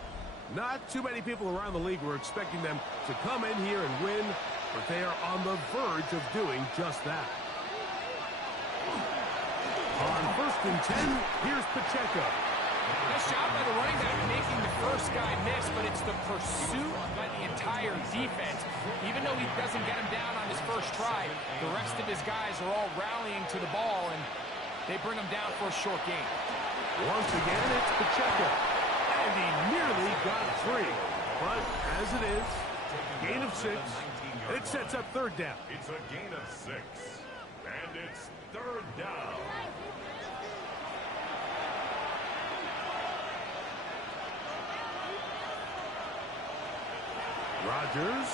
Not too many people around the league were expecting them to come in here and win, but they are on the verge of doing just that. On 1st and 10, here's Pacheco. Nice job by the running back making the first guy miss, but it's the pursuit by the entire defense. Even though he doesn't get him down on his first try, the rest of his guys are all rallying to the ball, and they bring him down for a short gain. Once again, it's Pacheco. And he nearly got free. But as it is, gain of 6. It sets up third down. It's a gain of 6. And it's third down. Rodgers.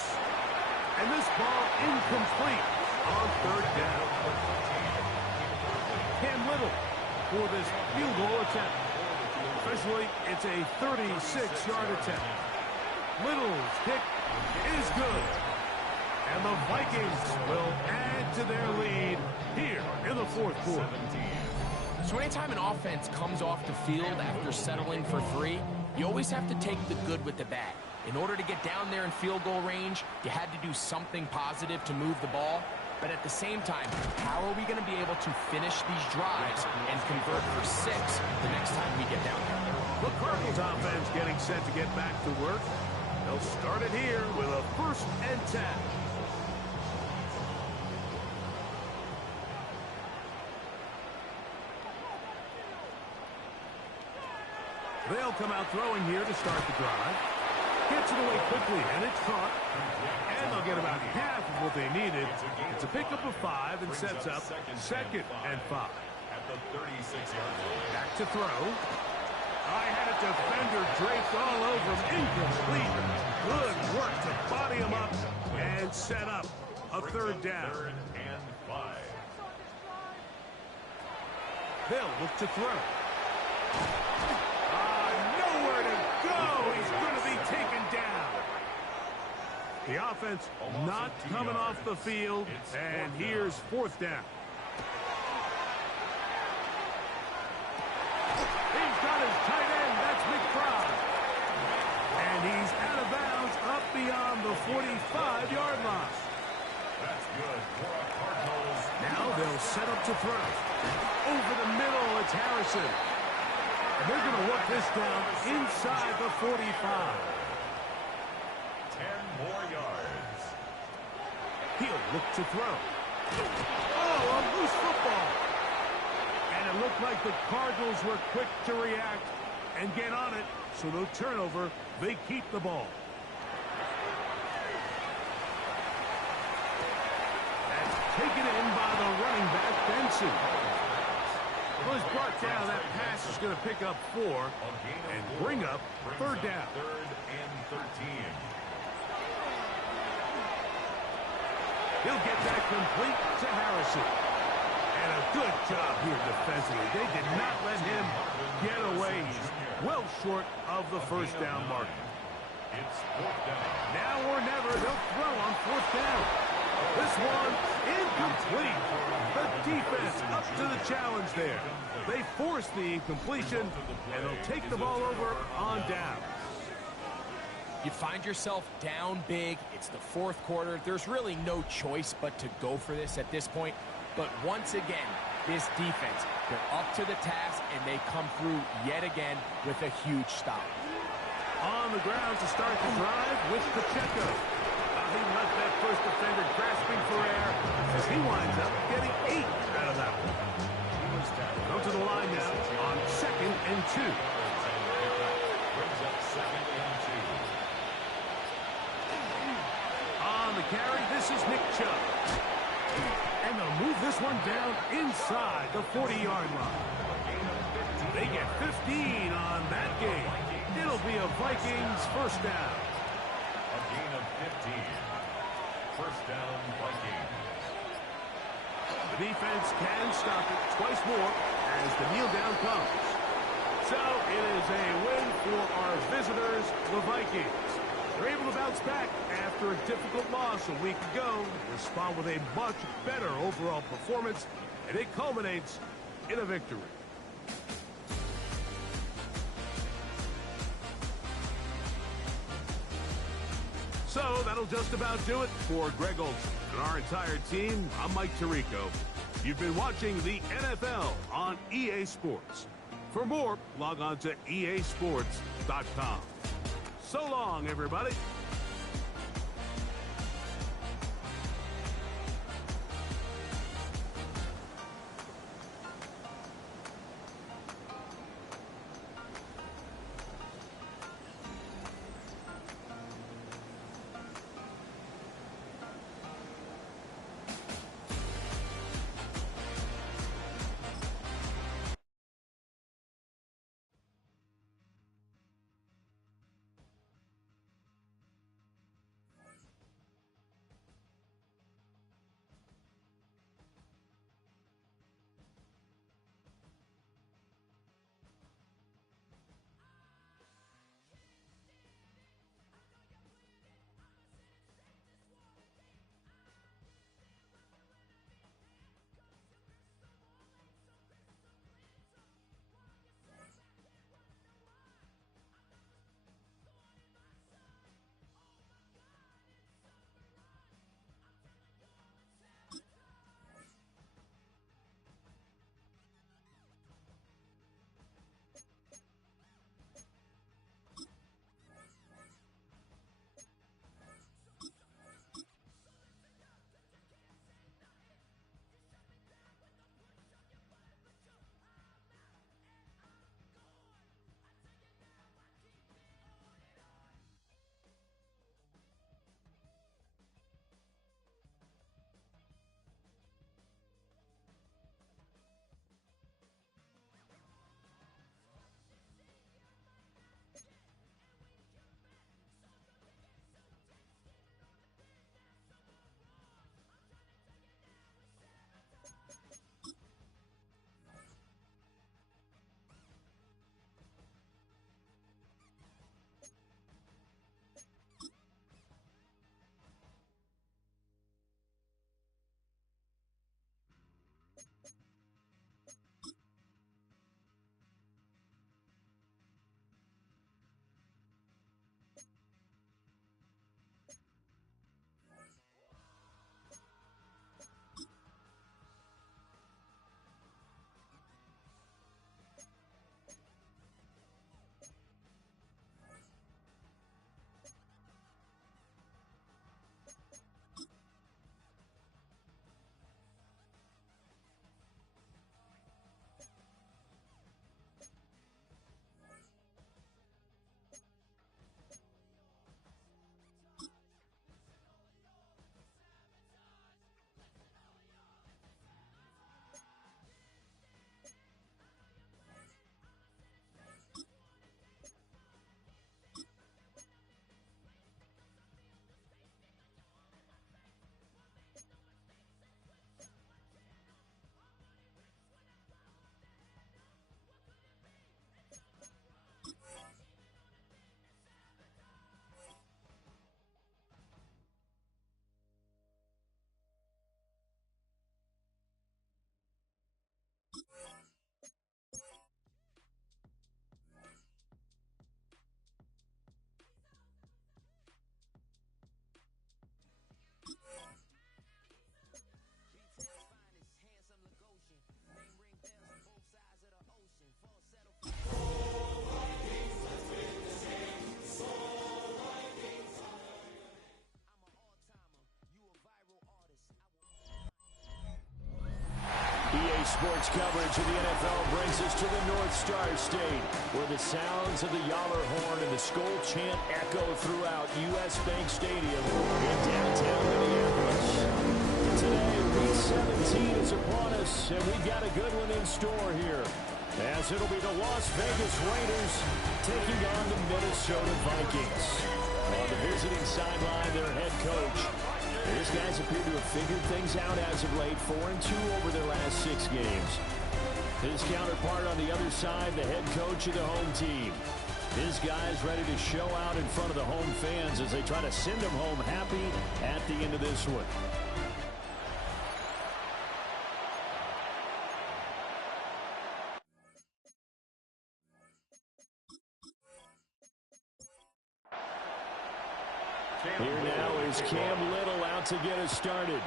And this ball incomplete on third down. Cam Little for this field goal attempt. Officially, it's a 36-yard attempt. Little's kick is good. And the Vikings will add to their lead here in the fourth quarter. So anytime an offense comes off the field after settling for 3, you always have to take the good with the bad. In order to get down there in field goal range, you had to do something positive to move the ball. But at the same time, how are we going to be able to finish these drives and convert for 6 the next time we get down there? The Cardinals offense getting set to get back to work. They'll start it here with a 1st and 10. They'll come out throwing here to start the drive. Gets it away quickly, and it's caught. And they'll get about half of what they needed. It's a pickup of 5 and sets up 2nd and 5. At the 36-yard line. Back to throw. I had a defender draped all over him. Incomplete. Good work to body him up and set up a third down. Third and 5. They'll look to throw. Nowhere to go. He's going to be taken down. The offense not coming off the field, and here's 4th down. He's got his tight end. That's McBride. And he's out of bounds up beyond the 45-yard line. That's good for a Cardinals. Now they'll set up to throw. Over the middle, it's Harrison. And they're going to work this down inside the 45. 10 more yards. He'll look to throw. Oh, a loose football. And it looked like the Cardinals were quick to react and get on it. So no turnover. They keep the ball. That's taken in by the running back, Benson. Well, he's brought down. That pass is going to pick up 4 and bring up third down. 3rd and 13. He'll get that complete to Harrison. And a good job here defensively. They did not let him get away. He's well short of the 1st down mark. It's 4th down. Now or never, they'll throw on 4th down. This one incomplete. The defense up to the challenge there. They force the incompletion, and they'll take the ball over on down. You find yourself down big. It's the 4th quarter. There's really no choice but to go for this at this point. But once again, this defense, they're up to the task, and they come through yet again with a huge stop. On the ground to start the drive with Pacheco. He left that first defender grasping for air as he winds up getting 8 out of that one. Go to the line now on 2nd and 2. Brings up 2nd and 2. On the carry, this is Nick Chubb. And they'll move this one down inside the 40-yard line. They get 15 on that game. It'll be a Vikings first down. A gain of 15. First down, Vikings. The defense can stop it twice more as the kneel down comes. So it is a win for our visitors, the Vikings. They're able to bounce back after a difficult loss a week ago, respond with a much better overall performance, and it culminates in a victory. So that'll just about do it for Greg Olson and our entire team. I'm Mike Tirico. You've been watching the NFL on EA Sports. For more, log on to easports.com. So long, everybody. Sports coverage of the NFL brings us to the North Star State, where the sounds of the Yaller horn and the Skol chant echo throughout U.S. Bank Stadium in downtown Minneapolis. Today, Week 17 is upon us, and we've got a good one in store here. As it'll be the Las Vegas Raiders taking on the Minnesota Vikings. On the visiting sideline, their head coach. These guys appear to have figured things out as of late, 4-2 over their last 6 games. His counterpart on the other side, the head coach of the home team. His guys ready to show out in front of the home fans as they try to send them home happy at the end of this one. Here now is Cam Little out to get us started.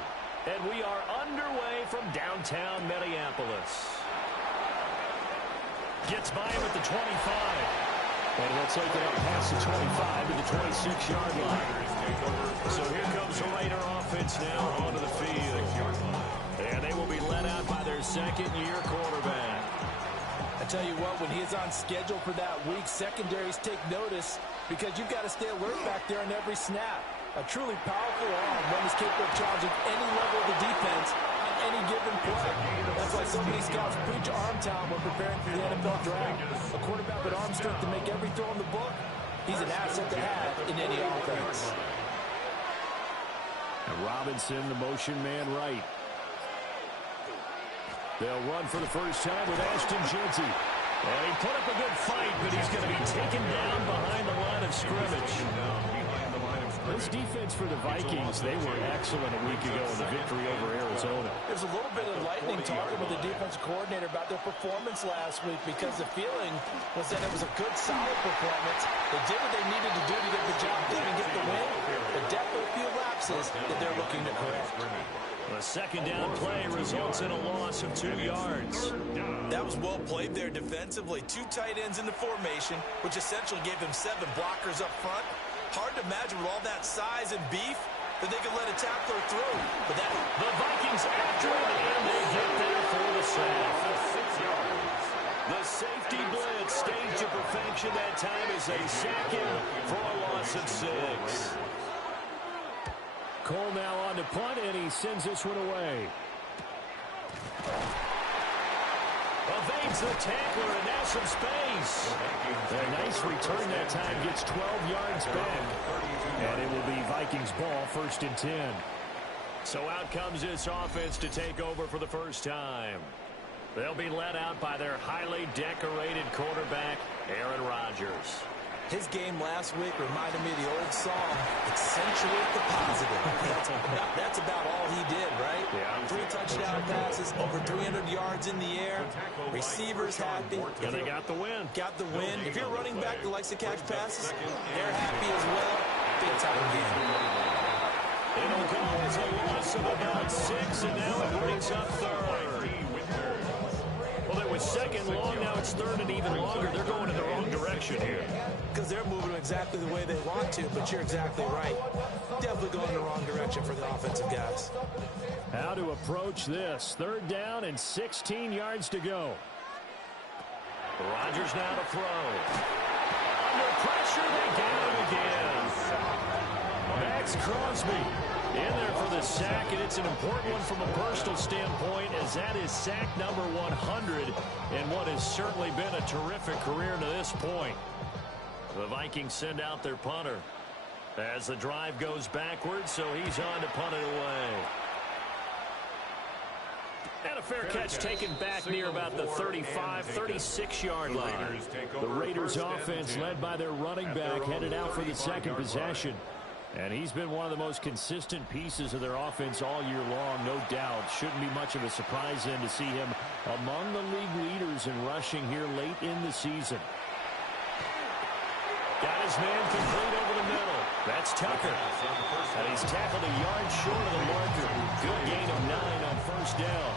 And we are underway from downtown Minneapolis. Gets by him at the 25. And he'll take it up past the 25 to the 26-yard line. So here comes the Raider offense now onto the field. And they will be led out by their second-year quarterback. I tell you what, when he is on schedule for that week, secondaries take notice because you've got to stay alert back there on every snap. A truly powerful arm, one is capable of challenging any level of the defense on any given play. That's why so many scouts preach arm talent when preparing for the NFL draft. A quarterback with arm strength to make every throw in the book, he's an asset to have in any offense. And Robinson, the motion man right. They'll run for the first time with Ashton Jeanty. And he put up a good fight, but he's going to be taken down behind the line of scrimmage. This defense for the Vikings, they were excellent a week ago in the victory over Arizona. There's a little bit of lightning talking with the defensive coordinator about their performance last week because the feeling was that it was a good, solid performance. They did what they needed to do to get the job done and get the win, but definitely a few lapses that they're looking to correct. The second down play results in a loss of 2 yards. That was well played there defensively. 2 tight ends in the formation, which essentially gave them 7 blockers up front. Hard to imagine with all that size and beef that they could let a tackler through. But that the Vikings after it, and they get there for the sack. The safety blitz staged to perfection that time as they sack him for a loss of 6. Cole now on to punt, and he sends this one away. Evades the tackler, and now some space. A nice return that time, gets 12 yards back. And it will be Vikings ball, 1st and 10. So out comes this offense to take over for the first time. They'll be led out by their highly decorated quarterback, Aaron Rodgers. his game last week reminded me of the old song, accentuate the positive. That's about all he did, right? Yeah. 3 touchdown passes, over 300 yards in the air. Receivers happy. And they got the win. Got the win. If you're running back that likes to catch passes, they're happy as well. Big time game. It'll come as a loss of about 6, and now it brings up 3rd. Well, it was 2nd long, now it's 3rd and even longer. They're going in the wrong direction here. Because they're moving exactly the way they want to, but you're exactly right. Definitely going in the wrong direction for the offensive guys. How to approach this. 3rd down and 16 yards to go. Rodgers now to throw. Under pressure, they get him again. Max Crosby in there for the sack, and it's an important one from a personal standpoint, as that is sack number 100 in what has certainly been a terrific career to this point. The Vikings send out their punter as the drive goes backwards, so he's on to punt it away. And a fair catch taken back near about the 35, 36-yard line. The Raiders offense led by their running back headed out for the 2nd possession. And he's been one of the most consistent pieces of their offense all year long, no doubt. Shouldn't be much of a surprise then to see him among the league leaders in rushing here late in the season. Got his man complete over the middle. That's Tucker. And he's tackled a yard short of the marker. Good gain of 9 on 1st down.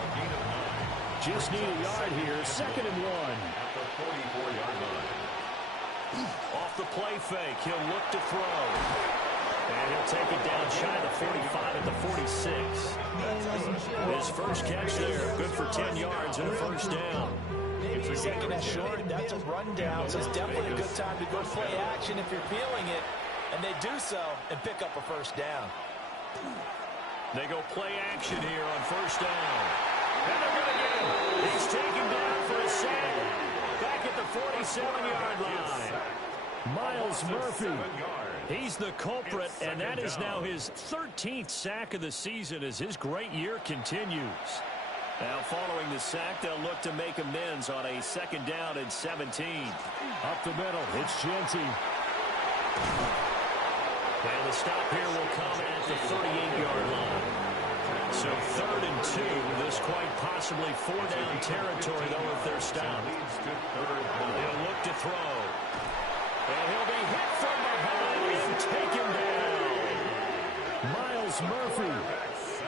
Just need a yard here. 2nd and 1. At the 44-yard line. Off the play fake, he'll look to throw. And he'll take it down shy of the 45 at the 46. His first catch there, good for 10 yards and a 1st down. 2nd and short, that's a rundown, so it's definitely a good time to go play action if you're feeling it. And they do so and pick up a 1st down. They go play action here on 1st down. And they're going to get him. He's taken down for a sack. Miles Murphy. He's the culprit, and that is now his 13th sack of the season as his great year continues. Now, following the sack, they'll look to make amends on a 2nd down and 17. Up the middle, it's Genty. And the stop here will come at the 38-yard line. So 3rd and 2, this quite possibly 4-down territory, though, if they're stopped. They'll look to throw. And he'll be hit from behind and taken down. Miles Murphy.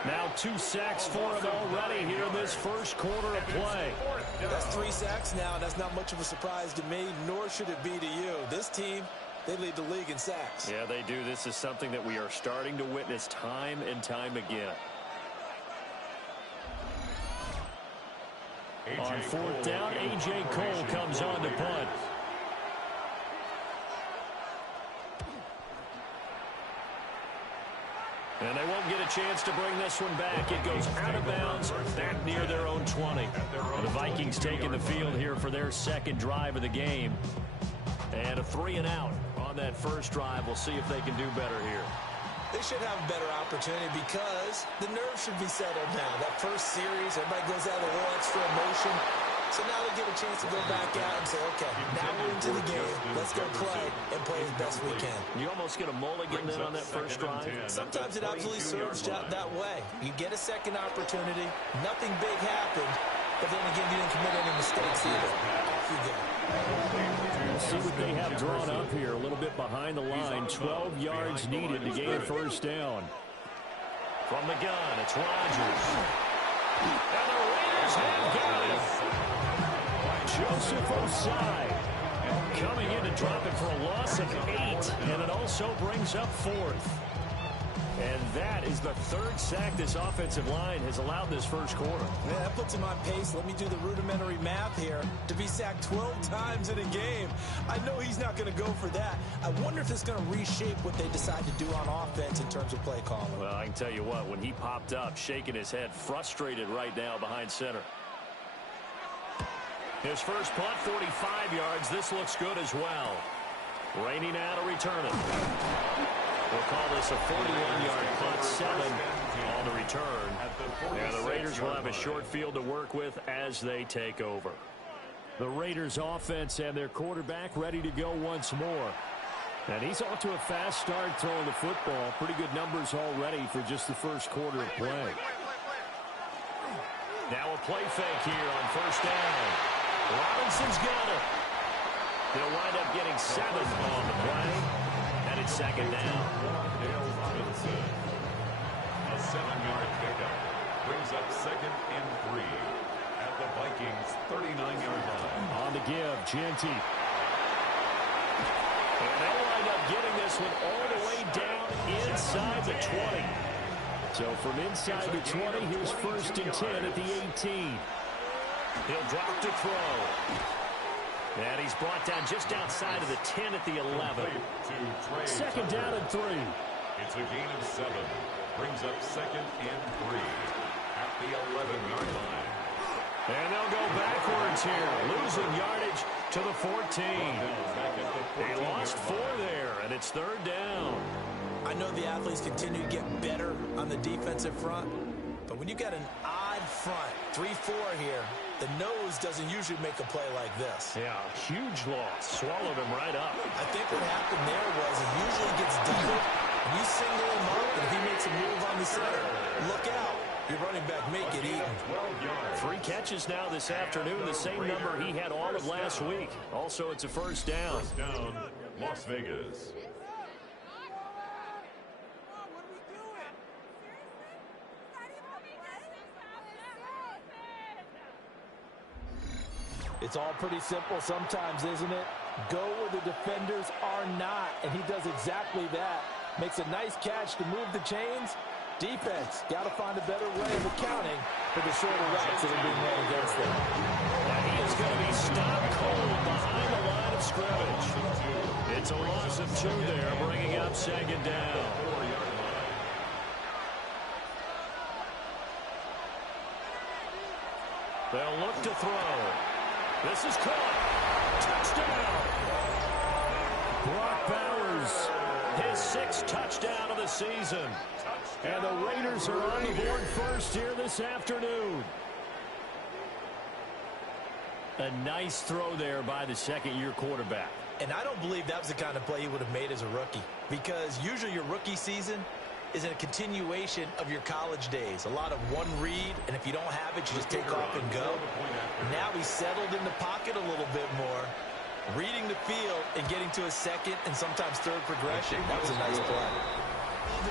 Now 2 sacks for him already here in this first quarter of play. That's 3 sacks now. That's not much of a surprise to me, nor should it be to you. This team, they lead the league in sacks. Yeah, they do. This is something that we are starting to witness time and time again. On 4th down, A.J. Cole comes on to punt. And they won't get a chance to bring this one back. It goes out of bounds back near their own 20. The Vikings taking the field here for their 2nd drive of the game. And a 3-and-out on that first drive. We'll see if they can do better here. They should have a better opportunity because the nerves should be settled now. That first series, everybody goes out with a little extra emotion. So now they get a chance to go back out and say, okay, now we're into the game. Let's go play and play as best we can. You almost get a mulligan then on that first drive. Sometimes it absolutely serves that way. You get a 2nd opportunity. Nothing big happened. But then again, you didn't commit any mistakes either. Off you go. We'll see what they have drawn up here. A little bit behind the line. 12 yards needed to gain a 1st down. From the gun, it's Rodgers. And the Raiders have got him. Joseph Osai coming in to drop it for a loss of 8. And it also brings up 4th. And that is the 3rd sack this offensive line has allowed this first quarter. Yeah, that puts him on pace. Let me do the rudimentary math here. To be sacked 12 times in a game. I know he's not going to go for that. I wonder if it's going to reshape what they decide to do on offense in terms of play calling. Well, I can tell you what, when he popped up, shaking his head, frustrated right now behind center. His first punt, 45 yards. This looks good as well. Raining out a returner. We'll call this a 41-yard punt, 7 on the return. And the Raiders will have a short field to work with as they take over. The Raiders offense and their quarterback ready to go once more. And he's off to a fast start throwing the football. Pretty good numbers already for just the first quarter of play. Now a play fake here on 1st down. Robinson's got it. They'll wind up getting 7 on the play. And it's 2nd down. Robinson. A 7-yard pickup brings up 2nd and 3 at the Vikings' 39-yard line. On the give, Genty. And they'll wind up getting this one all the way down inside the 20. So from inside the 20, here's 1st and 10 at the 18. He'll drop to throw. And he's brought down just outside of the 10 at the 11. 2nd down and 3. It's a gain of 7. Brings up 2nd and 3 at the 11-yard line. And they'll go backwards here, losing yardage to the 14. They lost 4 there, and it's 3rd down. I know the athletes continue to get better on the defensive front, but when you got an odd front, 3-4 here, the nose doesn't usually make a play like this. Yeah, huge loss. Swallowed him right up. I think what happened there was he usually gets doubled, and you single him up, and if he makes a move on the center, look out. Your running back may get eaten. 3 catches now this afternoon, the same number he had all of last week. Also, it's a 1st down. 1st down, Las Vegas. It's all pretty simple sometimes, isn't it? Go where the defenders are not, and he does exactly that. Makes a nice catch to move the chains. Defense, got to find a better way of accounting for the shorter routes that are being run against them. And he is going to be stopped cold behind the line of scrimmage. It's a loss of 2 there, bringing up 2nd down. They'll look to throw. This is caught. Touchdown. Brock Bowers, his 6th touchdown of the season. And the Raiders are on the board first here this afternoon. A nice throw there by the second-year quarterback. And I don't believe that was the kind of play he would have made as a rookie, because usually your rookie season is a continuation of your college days. A lot of one read, and if you don't have it, you just take off and go. Now he's settled in the pocket a little bit more, reading the field and getting to a second and sometimes third progression. That was a nice play.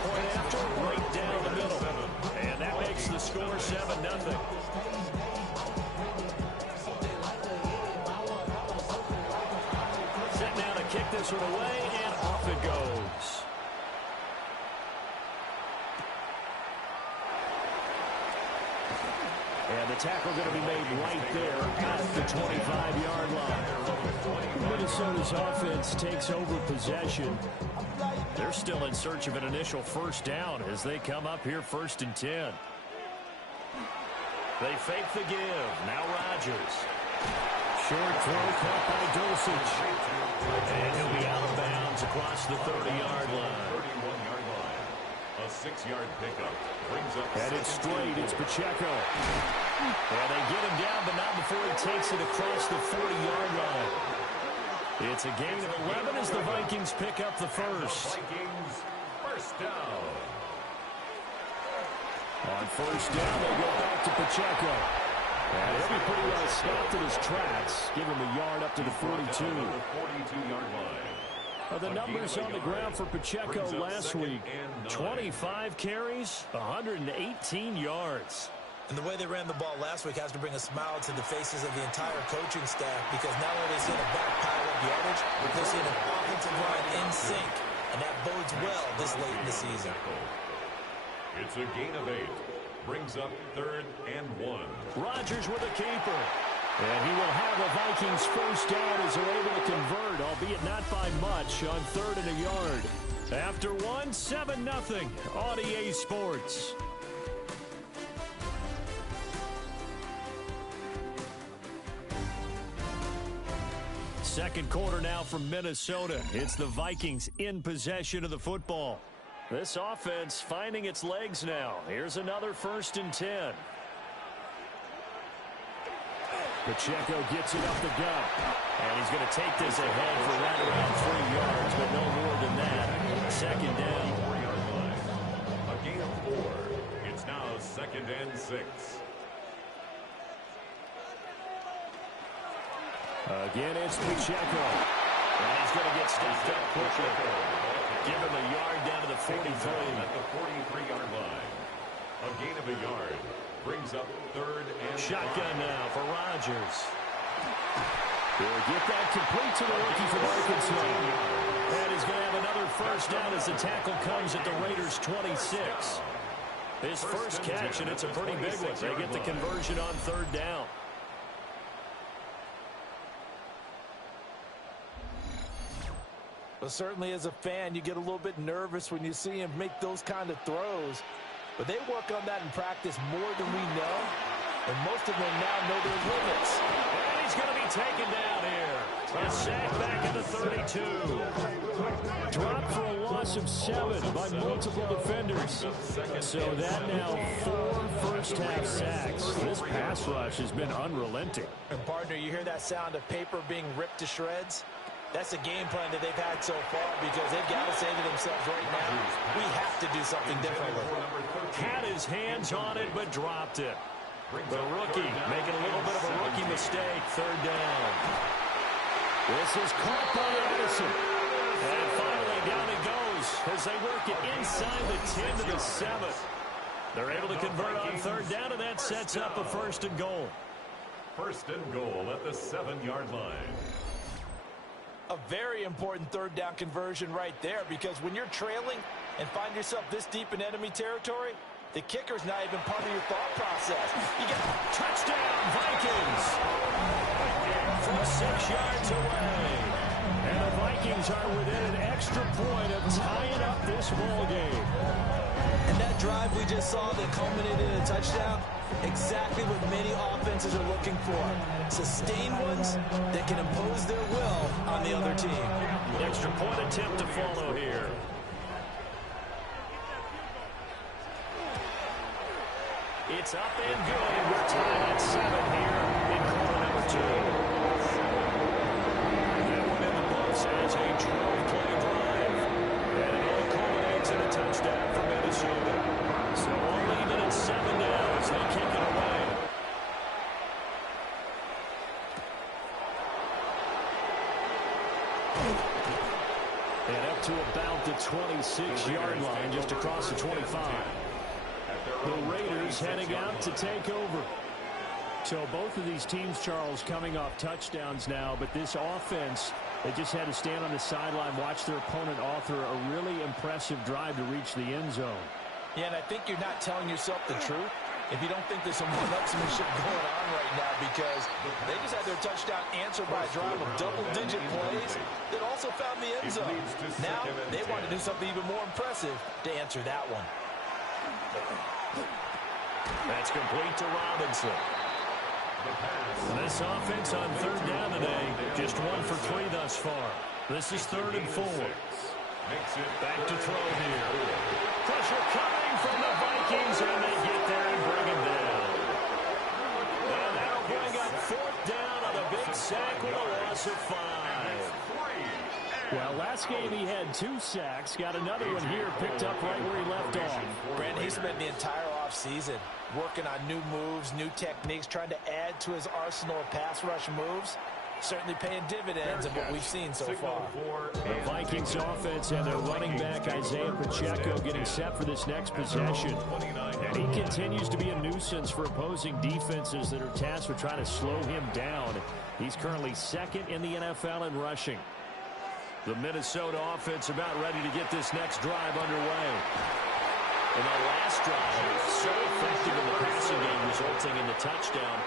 Point after, right down the middle. And that makes the score 7-0. Set now to kick this one away, and off it goes. And the tackle going to be made right there at the 25-yard line. Minnesota's offense takes over possession. They're still in search of an initial first down as they come up here 1st and 10. They fake the give. Now Rodgers. Short throw caught by Dulcich. And he'll be out of bounds across the 30-yard line. 31-yard line. A 6-yard pickup brings up. And it's straight. It's Pacheco. And they get him down, but not before he takes it across the 40-yard line. It's a gain of 11 as the Vikings pick up the first. Vikings first down. On first down, they go back to Pacheco. And he'll be pretty well stopped in his tracks. Give him a yard up to the 42. The 42-yard line. The numbers on the ground for Pacheco last week. 25 carries, 118 yards. And the way they ran the ball last week has to bring a smile to the faces of the entire coaching staff, because not only are they seeing a back pile of yardage, but they're seeing an offensive line in sync. And that bodes well this late in the season. It's a gain of 8. Brings up 3rd and 1. Rodgers with a keeper. And he will have a Vikings first down as they're able to convert, albeit not by much, on 3rd and a yard. After 7-0 on EA Sports. Second quarter now from Minnesota. It's the Vikings in possession of the football. This offense finding its legs now. Here's another 1st and 10. Pacheco gets it up the gut. And he's going to take this ahead for right around 3 yards, but no more than that. 2nd down. 4-yard line. A gain of 4. It's now 2nd and 6. Again, it's Pacheco. And he's going to get stuffed up quickly. Give him a yard down to the 43. At the 43-yard line. A gain of a yard. Brings up 3rd and shotgun now for Rodgers. He'll get that complete to the rookie from Arkansas. And he's going to have another first down as the tackle comes at the Raiders' 26. His first catch, and it's a pretty big one. They get the conversion on 3rd down. Well, certainly as a fan, you get a little bit nervous when you see him make those kind of throws. But they work on that in practice more than we know. And most of them now know their limits. And he's going to be taken down here. A sack back at the 32. Dropped for a loss of 7 by multiple defenders. So that now 4 first-half sacks. This pass rush has been unrelenting. And, partner, you hear that sound of paper being ripped to shreds? That's a game plan that they've had so far, because they've got to say to themselves right now, we have to do something differently. Had his hands on it, but dropped it. The rookie making a little bit of a rookie mistake. 3rd down. This is caught by Addison. And finally down it goes as they work it inside the 10 to the 7. They're able to convert on 3rd down, and that sets up a 1st and goal. 1st and goal at the 7-yard line. A very important 3rd down conversion right there, because when you're trailing and find yourself this deep in enemy territory, the kicker's not even part of your thought process. You get touchdown, Vikings! From 6 yards away. And the Vikings are within an extra point of tying up this ball game. And that drive we just saw that culminated in a touchdown, exactly what many offenses are looking looking for. Sustained ones that can impose their will on the other team. An extra point attempt to follow here. It's up and good. We're tied at 7 here in quarter number 2. That one in the books as a 12-play drive. And it all culminates in a touchdown for Minnesota. So all even at 7 now as they kick it away. And up to about the 26-yard line, just across the 25. The Raiders heading out to take over. So both of these teams, Charles, coming off touchdowns now, but this offense, they just had to stand on the sideline, watch their opponent author a really impressive drive to reach the end zone. Yeah, and I think you're not telling yourself the truth if you don't think there's some one-upsmanship going on right now, because they just had their touchdown answered by a drive of double-digit plays that also found the end zone. Now they want to do something even more impressive to answer that one. That's complete to Robinson. This offense on third down today, just 1 for 3 thus far. This is 3rd and 4. Back to throw here. Pressure coming from the Vikings, and they get there and bring him down. And that'll bring up 4th down on a big sack with a loss of 5. Well, last game he had 2 sacks. Got another one here, picked up right where he left off. Brandon, he spent the entire offseason working on new moves, new techniques, trying to add to his arsenal of pass rush moves. Certainly paying dividends of what we've seen so far. The Vikings offense and their running back Isaiah Pacheco getting set for this next possession. And he continues to be a nuisance for opposing defenses that are tasked with trying to slow him down. He's currently 2nd in the NFL in rushing. The Minnesota offense about ready to get this next drive underway. And the last drive, so effective in the passing game, resulting in the touchdown.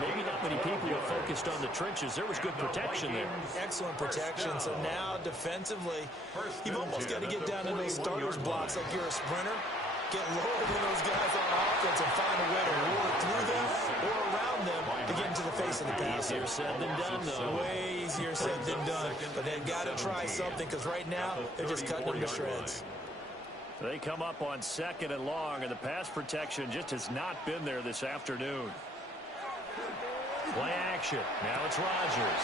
Maybe not many people are focused on the trenches. There was good protection there. Excellent protection. So now, defensively, you've almost got to get down to those starters blocks like you're a sprinter. Get lower than those guys on offense and find a way to roar through them or around them to get into the face of the passer. Easier said than done, though. Way easier said than done. But they've got to try something, because right now, they're just cutting them to shreds. They come up on 2nd and long, and the pass protection just has not been there this afternoon. Play action. Now it's Rodgers.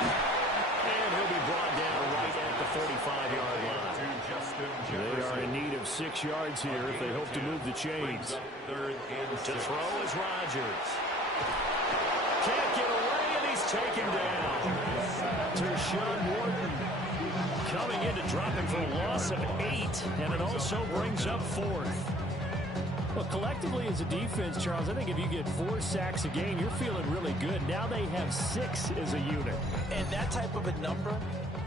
And he'll be brought down right at the 45-yard line. They are in need of 6 yards here if they hope to move the chains. To throw is Rodgers. Can't get away, and he's taken down. Tershawn Wharton coming in to drop him for a loss of 8, and it also brings up 4th. Well, collectively as a defense, Charles, I think if you get 4 sacks a game, you're feeling really good. Now they have 6 as a unit. And that type of a number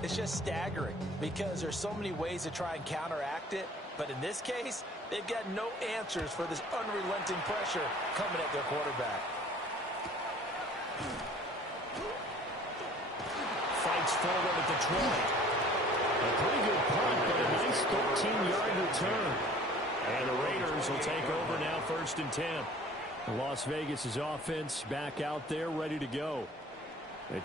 is just staggering, because there's so many ways to try and counteract it. But in this case, they've got no answers for this unrelenting pressure coming at their quarterback. Fights forward at the 20. A pretty good punt, but a nice 13-yard return. And the Raiders will take over now, 1st and 10. Las Vegas' offense back out there, ready to go.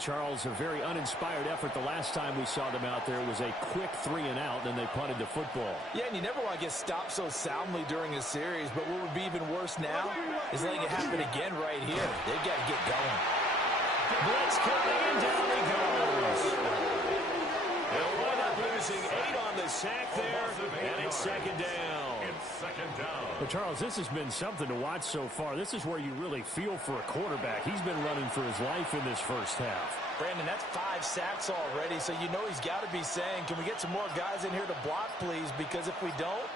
Charles, a very uninspired effort the last time we saw them out there. It was a quick 3-and-out, then they punted the football. Yeah, and you never want to get stopped so soundly during a series, but what would be even worse now is letting it happen again right here. They've got to get going. Blitz coming, and down he goes. They'll wind up losing 8 on the sack there, and it's 2nd down. But Charles, this has been something to watch so far. This is where you really feel for a quarterback. He's been running for his life in this first half. Brandon, that's 5 sacks already, so you know he's got to be saying, can we get some more guys in here to block, please? Because if we don't,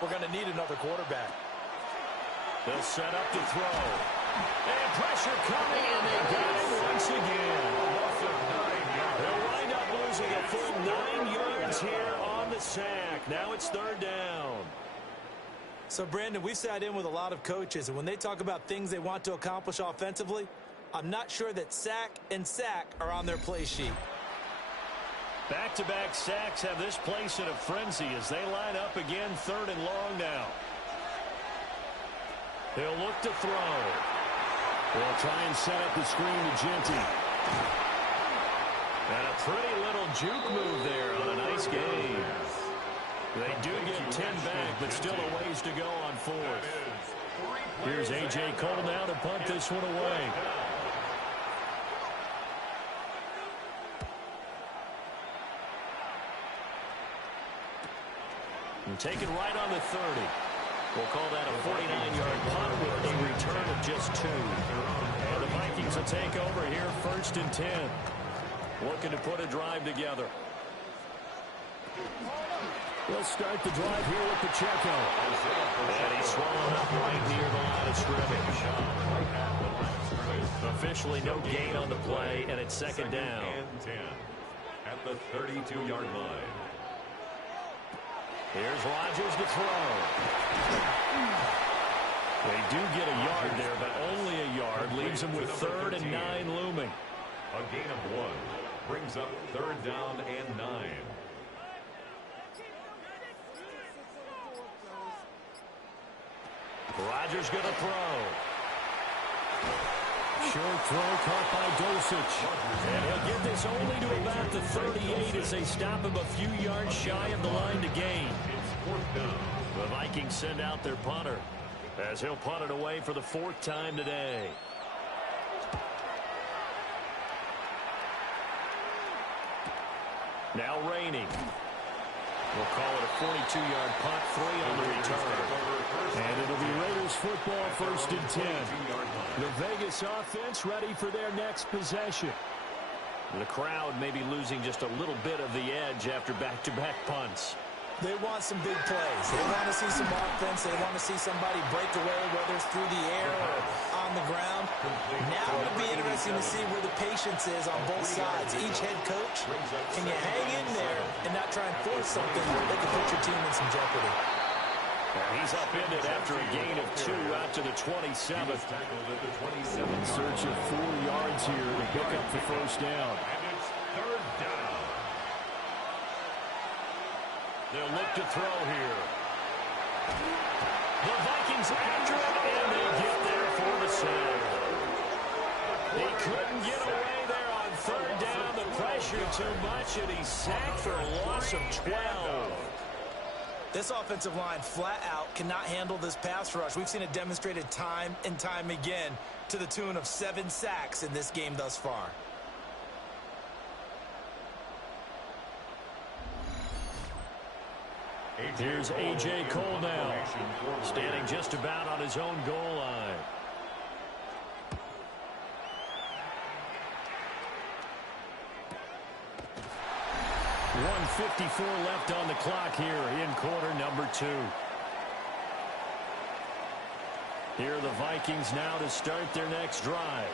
we're going to need another quarterback. They'll set up to throw. And pressure coming, and they got him once again. They'll wind up losing a full 9 yards here on the sack. Now it's 3rd down. So, Brandon, we've sat in with a lot of coaches, and when they talk about things they want to accomplish offensively, I'm not sure that sack and sack are on their play sheet. Back-to-back sacks have this place in a frenzy as they line up again, 3rd and long now. They'll look to throw. They'll try and set up the screen to Genty. And a pretty little juke move there on a nice game. They do get 10 back, but still a ways to go on fourth. Here's A.J. Cole now to punt this one away. And taken right on the 30. We'll call that a 49-yard punt with a return of just 2. And the Vikings will take over here, 1st and 10. Looking to put a drive together. They'll start the drive here with Pacheco. And he's swallowed up right near the line of scrimmage. Officially no gain on the play, and it's 2nd down. And 10 at the 32-yard line. Here's Rodgers to throw. They do get a yard there, but only a yard. Leaves them with 3rd and 9 looming. A gain of 1 brings up 3rd down and 9. Rodgers going to throw. Short throw caught by Dosich. And he'll get this only to about the 38 as they stop him a few yards shy of the line to gain. The Vikings send out their punter as he'll punt it away for the 4th time today. Now Rainey. We'll call it a 42-yard punt, 3 on the return. And it'll be Raiders football, 1st and 10. The Vegas offense ready for their next possession. The crowd may be losing just a little bit of the edge after back-to-back punts. They want some big plays. They want to see some offense. They want to see somebody break away, whether it's through the air or on the ground. Now it'll be interesting to see where the patience is on both sides. Each head coach, can you hang in there and not try and force something that could put your team in some jeopardy? And he's upended after a gain of 2 out to the 27th. In search of 4 yards here to pick up the 1st down. And it's 3rd down. They'll look to throw here. The Vikings after it, and they get there for the save. He couldn't get away there on 3rd down. The pressure too much, and he's sacked for a loss of 12. This offensive line flat out cannot handle this pass rush. We've seen it demonstrated time and time again to the tune of 7 sacks in this game thus far. Here's A.J. Cole now, standing just about on his own goal line. .154 left on the clock here in quarter number 2. Here are the Vikings now to start their next drive.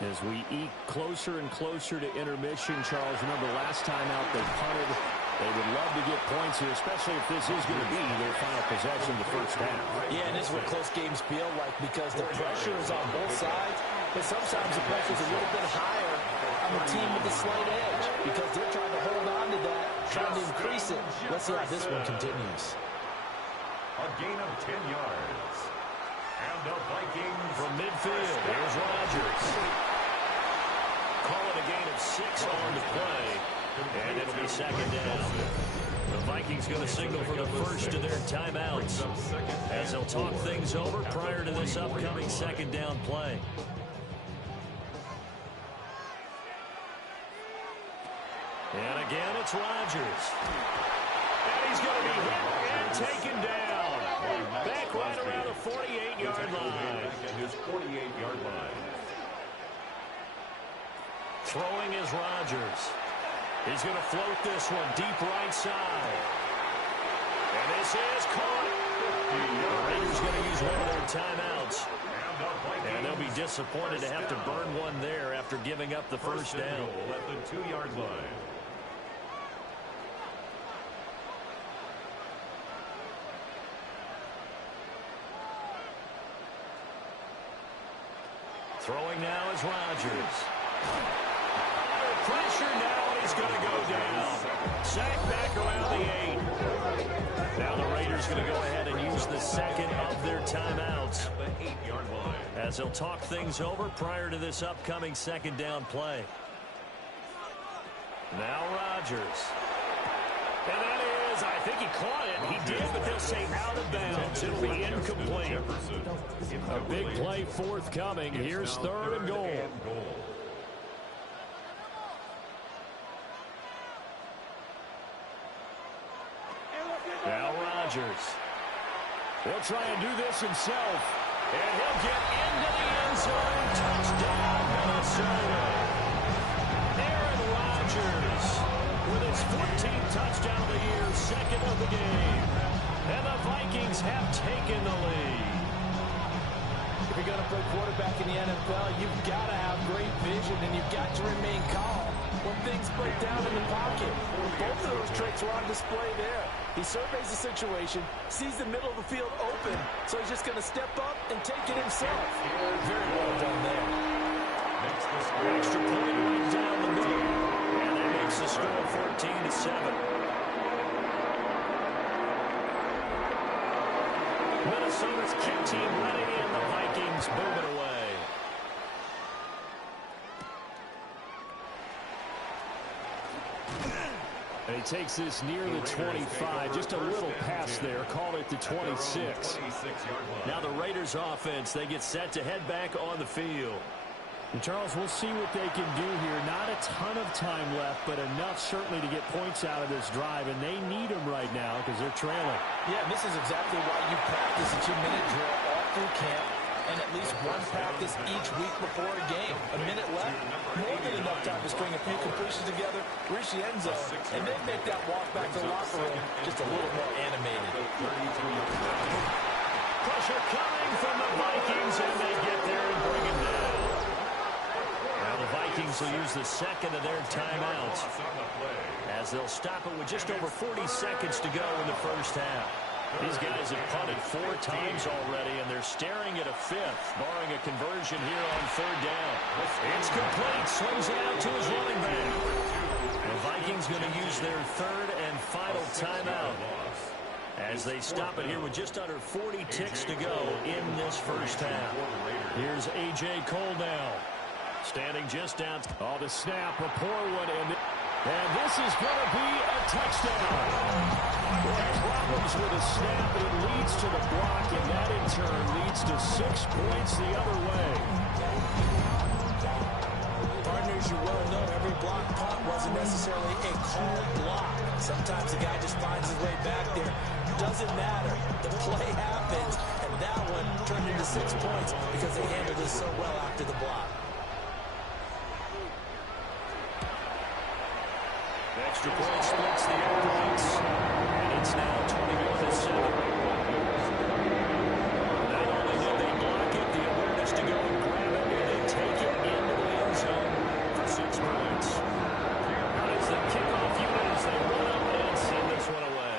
As we eke closer and closer to intermission, Charles, remember last time out they punted. They would love to get points here, especially if this is going to be their final possession of the 1st half. Yeah, and this is what close games feel like because the pressure is on both sides, but sometimes the pressure is a little bit higher on the team with the slight edge because they're trying to hold on to that, trying to increase it. Let's see how this one continues. A gain of 10 yards. And the Vikings from midfield. Here's Rodgers. Call it a gain of 6 on the play. And it'll be 2nd down. The Vikings going to signal for the first of their timeouts as they'll talk things over prior to this upcoming 2nd down play. And again, it's Rodgers. And he's going to be hit and taken down. Back right around the 48-yard line. at his 48-yard line. Throwing is Rodgers. He's going to float this one deep right side. And this is caught. The Raiders going to use one of their timeouts. And they'll be disappointed to have to burn one there after giving up the 1st down. At the 2-yard line. Throwing now is Rodgers. pressure now, and he's going to go down. Sacked back around the 8. Now the Raiders going to go ahead and use the second of their timeouts as they'll talk things over prior to this upcoming second down play. Now Rodgers. And that is, I think he caught it. He did, but they'll say out of bounds. It'll be incomplete. A big play forthcoming. Here's 3rd and goal. Now Rodgers. He'll try and do this himself. And he'll get into the end zone. Touchdown, Minnesota. Aaron Rodgers with his 14th touchdown of the year, 2nd of the game. And the Vikings have taken the lead. If you're going to play quarterback in the NFL, you've got to have great vision, and you've got to remain calm when things break down in the pocket. Both of those traits were on display there. He surveys the situation, sees the middle of the field open, so he's just going to step up and take it himself. Very well done there. Extra point right down the middle. And that makes the score 14-7. Minnesota's kick team letting in, the Vikings moving away. And he takes this near the 25. Just a little pass there. Called it the 26. Now the Raiders offense, they get set to head back on the field. And Charles, we'll see what they can do here. Not a ton of time left, but enough certainly to get points out of this drive, and they need them right now because they're trailing. Yeah, this is exactly why you practice a 2-minute drill all through camp and at least one practice each week before a game. A minute left, more than enough time to string a few completions together, reach the end zone, and then make that walk back to the locker room just a little more animated. Pressure coming from the Vikings, and they get there and bring him down. Now the Vikings will use the second of their timeouts as they'll stop it with just over 40 seconds to go in the first half. These guys have punted 4 times already, and they're staring at a 5th, barring a conversion here on 3rd down. It's complete. Swings it out to his running back. The Vikings going to use their 3rd and final timeout as they stop it here with just under 40 ticks to go in this first half. Here's A.J. Cole now. Standing just out. Oh, the snap, a poor one, and this is going to be a touchdown. Problems with a snap, and it leads to the block, and that in turn leads to 6 points the other way. Partners, you well know every block punt wasn't necessarily a called block. Sometimes the guy just finds his way back there. Doesn't matter. The play happens, and that one turned into 6 points because they handled it so well after the block. Extra point splits the air points, and it's now 21-7. Not only did they block it, the awareness to go and grab it, and they take it into the end zone for 6 points. Now as the kickoff unit as they run up and send this one away.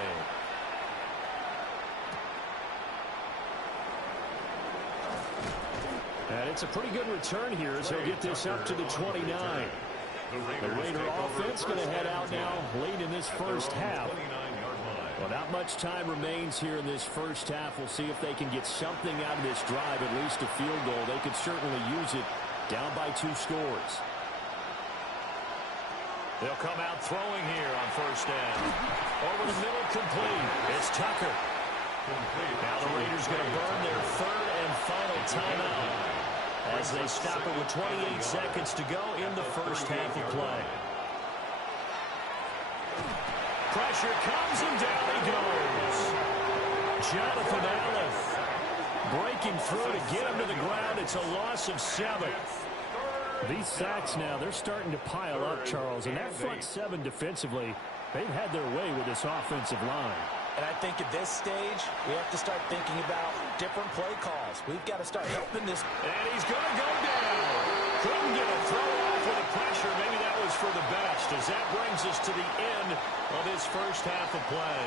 And it's a pretty good return here as he'll get this up to the 29. The Raider offense going to head out now late in this first half. Well, not much time remains here in this first half. We'll see if they can get something out of this drive, at least a field goal. They could certainly use it down by 2 scores. They'll come out throwing here on first down. Over the middle, complete. It's Tucker. Now the Raiders going to burn their 3rd and final timeout as they stop it with 28 seconds to go in the first half of play. Pressure comes and down he goes. Jonathan Allen breaking through to get him to the ground. It's a loss of 7. These sacks now, they're starting to pile up, Charles, and that front 7 defensively, they've had their way with this offensive line. And I think at this stage, we have to start thinking about different play calls. We've got to start helping this. And he's going to go down. Couldn't get a throw off with the pressure. Maybe that was for the best, as that brings us to the end of this first half of play.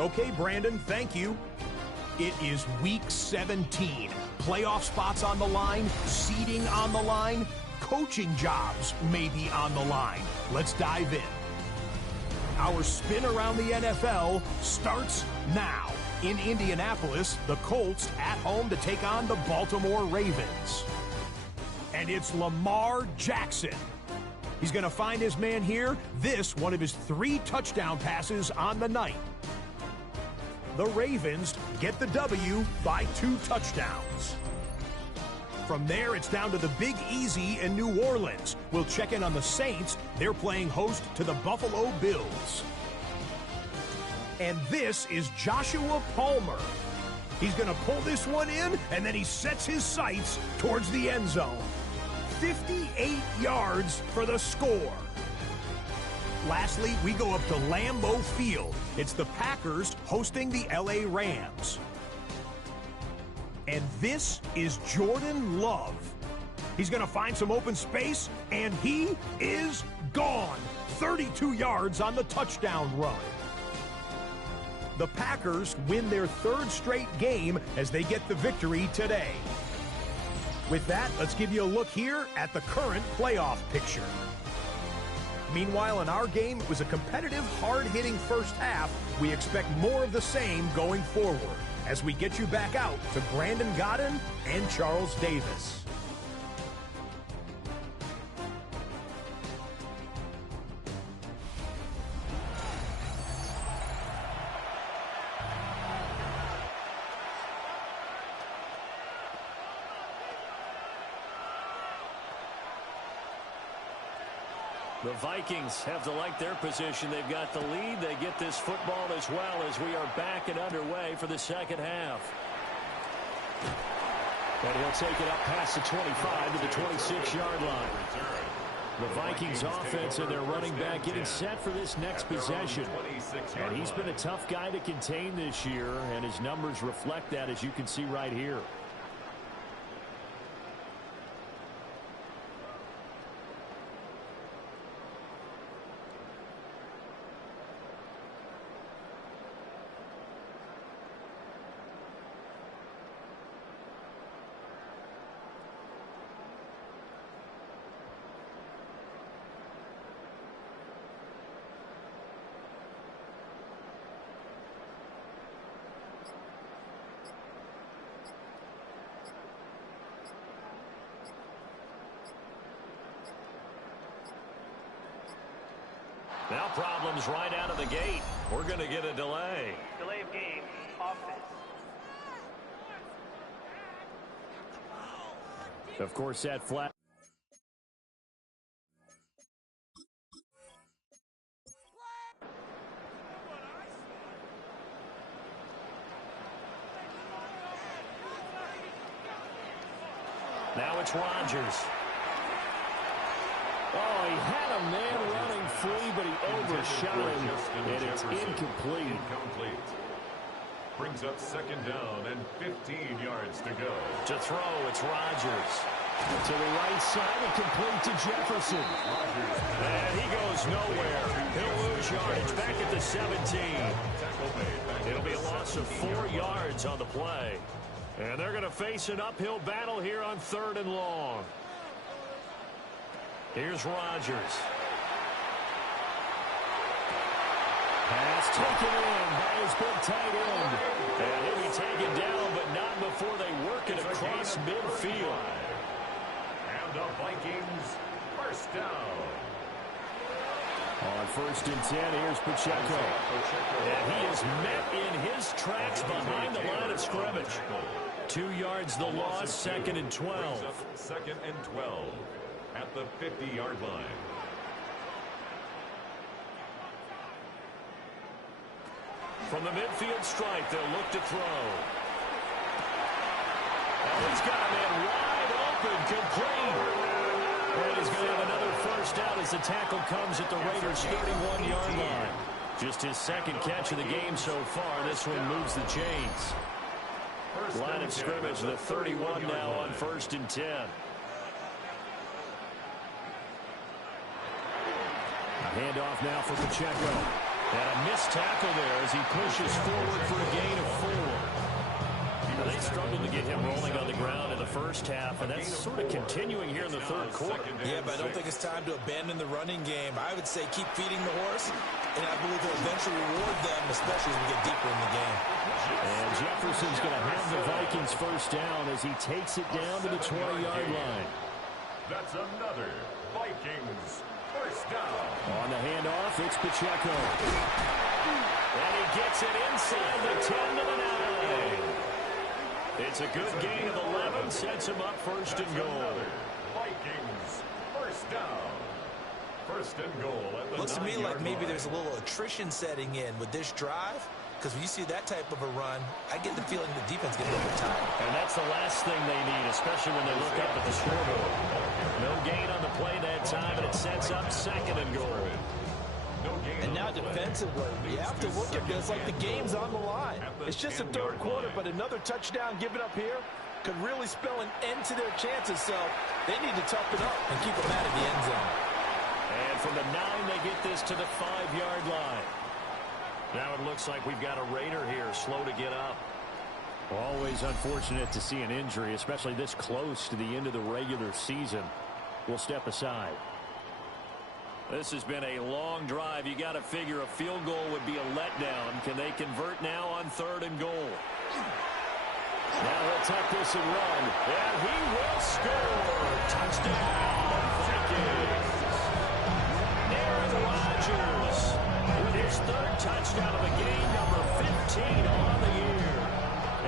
Okay, Brandon, thank you. It is Week 17. Playoff spots on the line, seeding on the line, coaching jobs may be on the line. Let's dive in. Our spin around the NFL starts now. In Indianapolis, the Colts at home to take on the Baltimore Ravens. And it's Lamar Jackson. He's going to find his man here. This, one of his 3 touchdown passes on the night. The Ravens get the W by 2 touchdowns. From there, it's down to the Big Easy in New Orleans. We'll check in on the Saints. They're playing host to the Buffalo Bills. And this is Joshua Palmer. He's going to pull this one in, and then he sets his sights towards the end zone. 58 yards for the score. Lastly, we go up to Lambeau Field. It's the Packers hosting the LA Rams. And this is Jordan Love. He's going to find some open space, and he is gone. 32 yards on the touchdown run. The Packers win their 3rd straight game as they get the victory today. With that, let's give you a look here at the current playoff picture. Meanwhile, in our game, it was a competitive, hard-hitting first half. We expect more of the same going forward as we get you back out to Brandon Godden and Charles Davis. The Vikings have to like their position. They've got the lead. They get this football as well as we are back and underway for the second half. And he'll take it up past the 25 to the 26-yard line. The Vikings offense and their running back getting set for this next possession. And he's been a tough guy to contain this year, and his numbers reflect that, as you can see right here. Now problems right out of the gate. We're going to get a delay. Delay of game, offense. Of course, that flat. Now it's Rodgers. Oh, he had a man running free, but he overshot him, and it's incomplete. Brings up 2nd down and 15 yards to go. To throw, it's Rodgers. To the right side and complete to Jefferson. And he goes nowhere. He'll lose yardage back at the 17. It'll be a loss of 4 yards on the play. And they're going to face an uphill battle here on 3rd and long. Here's Rodgers. Pass taken in by his big tight end. And he'll be taken down, but not before they work it across midfield. And the Vikings, 1st down. On 1st and 10, here's Pacheco. And he is met in his tracks behind the line of scrimmage. 2 yards the loss, 2nd and 12. 2nd and 12 at the 50-yard line. From the midfield stripe, they'll look to throw. And he's got a man wide open, complete. And he's going to have another 1st down as the tackle comes at the Raiders' 31-yard line. Just his 2nd catch of the game so far. This one moves the chains. Line of scrimmage, the 31 now on 1st and 10. A handoff now for Pacheco. And a missed tackle there as he pushes forward for a gain of 4. him rolling on the ground in the first half, and that's sort of continuing here in the third quarter. Yeah, but I don't think it's time to abandon the running game. I would say keep feeding the horse, and I believe he'll eventually reward them, especially as we get deeper in the game. And Jefferson's going to have the Vikings first down as he takes it down to the 20-yard line. That's another Vikings first down. On the handoff, it's Pacheco. And he gets it inside the 10 to the 9. It's a good gain of 11, sets him up first and goal. Vikings first down. First and goal at the 9-yard line. Looks to me like maybe there's a little attrition setting in with this drive. Because when you see that type of a run, I get the feeling the defense gets a little tired. And that's the last thing they need, especially when they look up at the scoreboard. No gain on the play that time, and it sets up second and goal. And now defensively, you have to look at this like the game's on the line. It's just a third quarter, but another touchdown given up here could really spell an end to their chances. So they need to toughen up and keep them out of the end zone. And from the 9, they get this to the 5-yard line. Now it looks like we've got a Raider here, slow to get up. Always unfortunate to see an injury, especially this close to the end of the regular season. We'll step aside. This has been a long drive. You got to figure a field goal would be a letdown. Can they convert now on 3rd and goal? Now he'll tuck this and run. And he will score. Touchdown, Vikings. Aaron Rodgers with his 3rd touchdown of the game, number 15 on the year.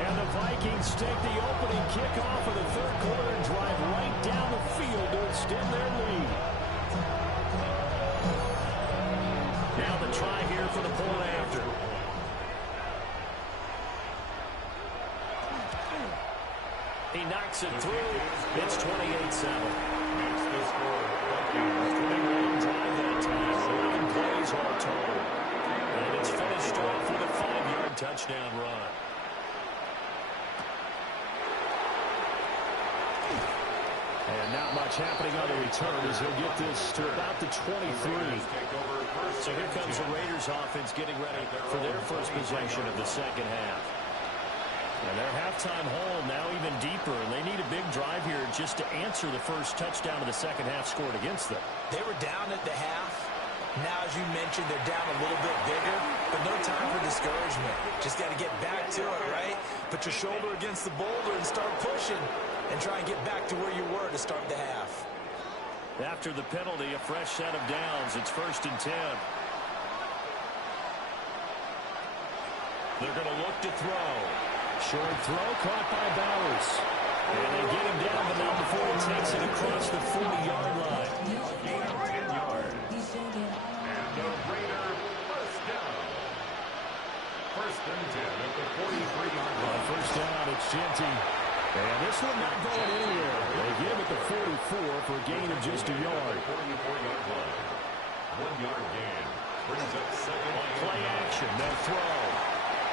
And the Vikings take the opening kickoff of the 3rd quarter and drive right down the field to extend their lead. Now the try here for the point after. He knocks it through. It's 28-7. Makes the score. Big long drive that time. 11 plays all total. And it's finished off with a 5-yard touchdown run. And not much happening on the return as he'll get this to about the 23. So here comes the Raiders offense getting ready for their first possession of the second half. And their halftime hole now even deeper, and they need a big drive here just to answer the first touchdown of the second half scored against them. They were down at the half. Now, as you mentioned, they're down a little bit bigger, but no time for discouragement. Just got to get back to it, right? Put your shoulder against the boulder and start pushing and try and get back to where you were to start the half. After the penalty, a fresh set of downs. It's 1st and 10. They're going to look to throw. Short throw caught by Bowers. And they get him down, but not before he takes it across the 40-yard line. Gain of 10 yards. And the Raider first down. 1st and 10 at the 43-yard line. First down, it's Genty. And this one not going anywhere. They give him at the 44 for a gain of just a yard. 44-yard line. 1-yard gain. Brings up second. Play action, no throw.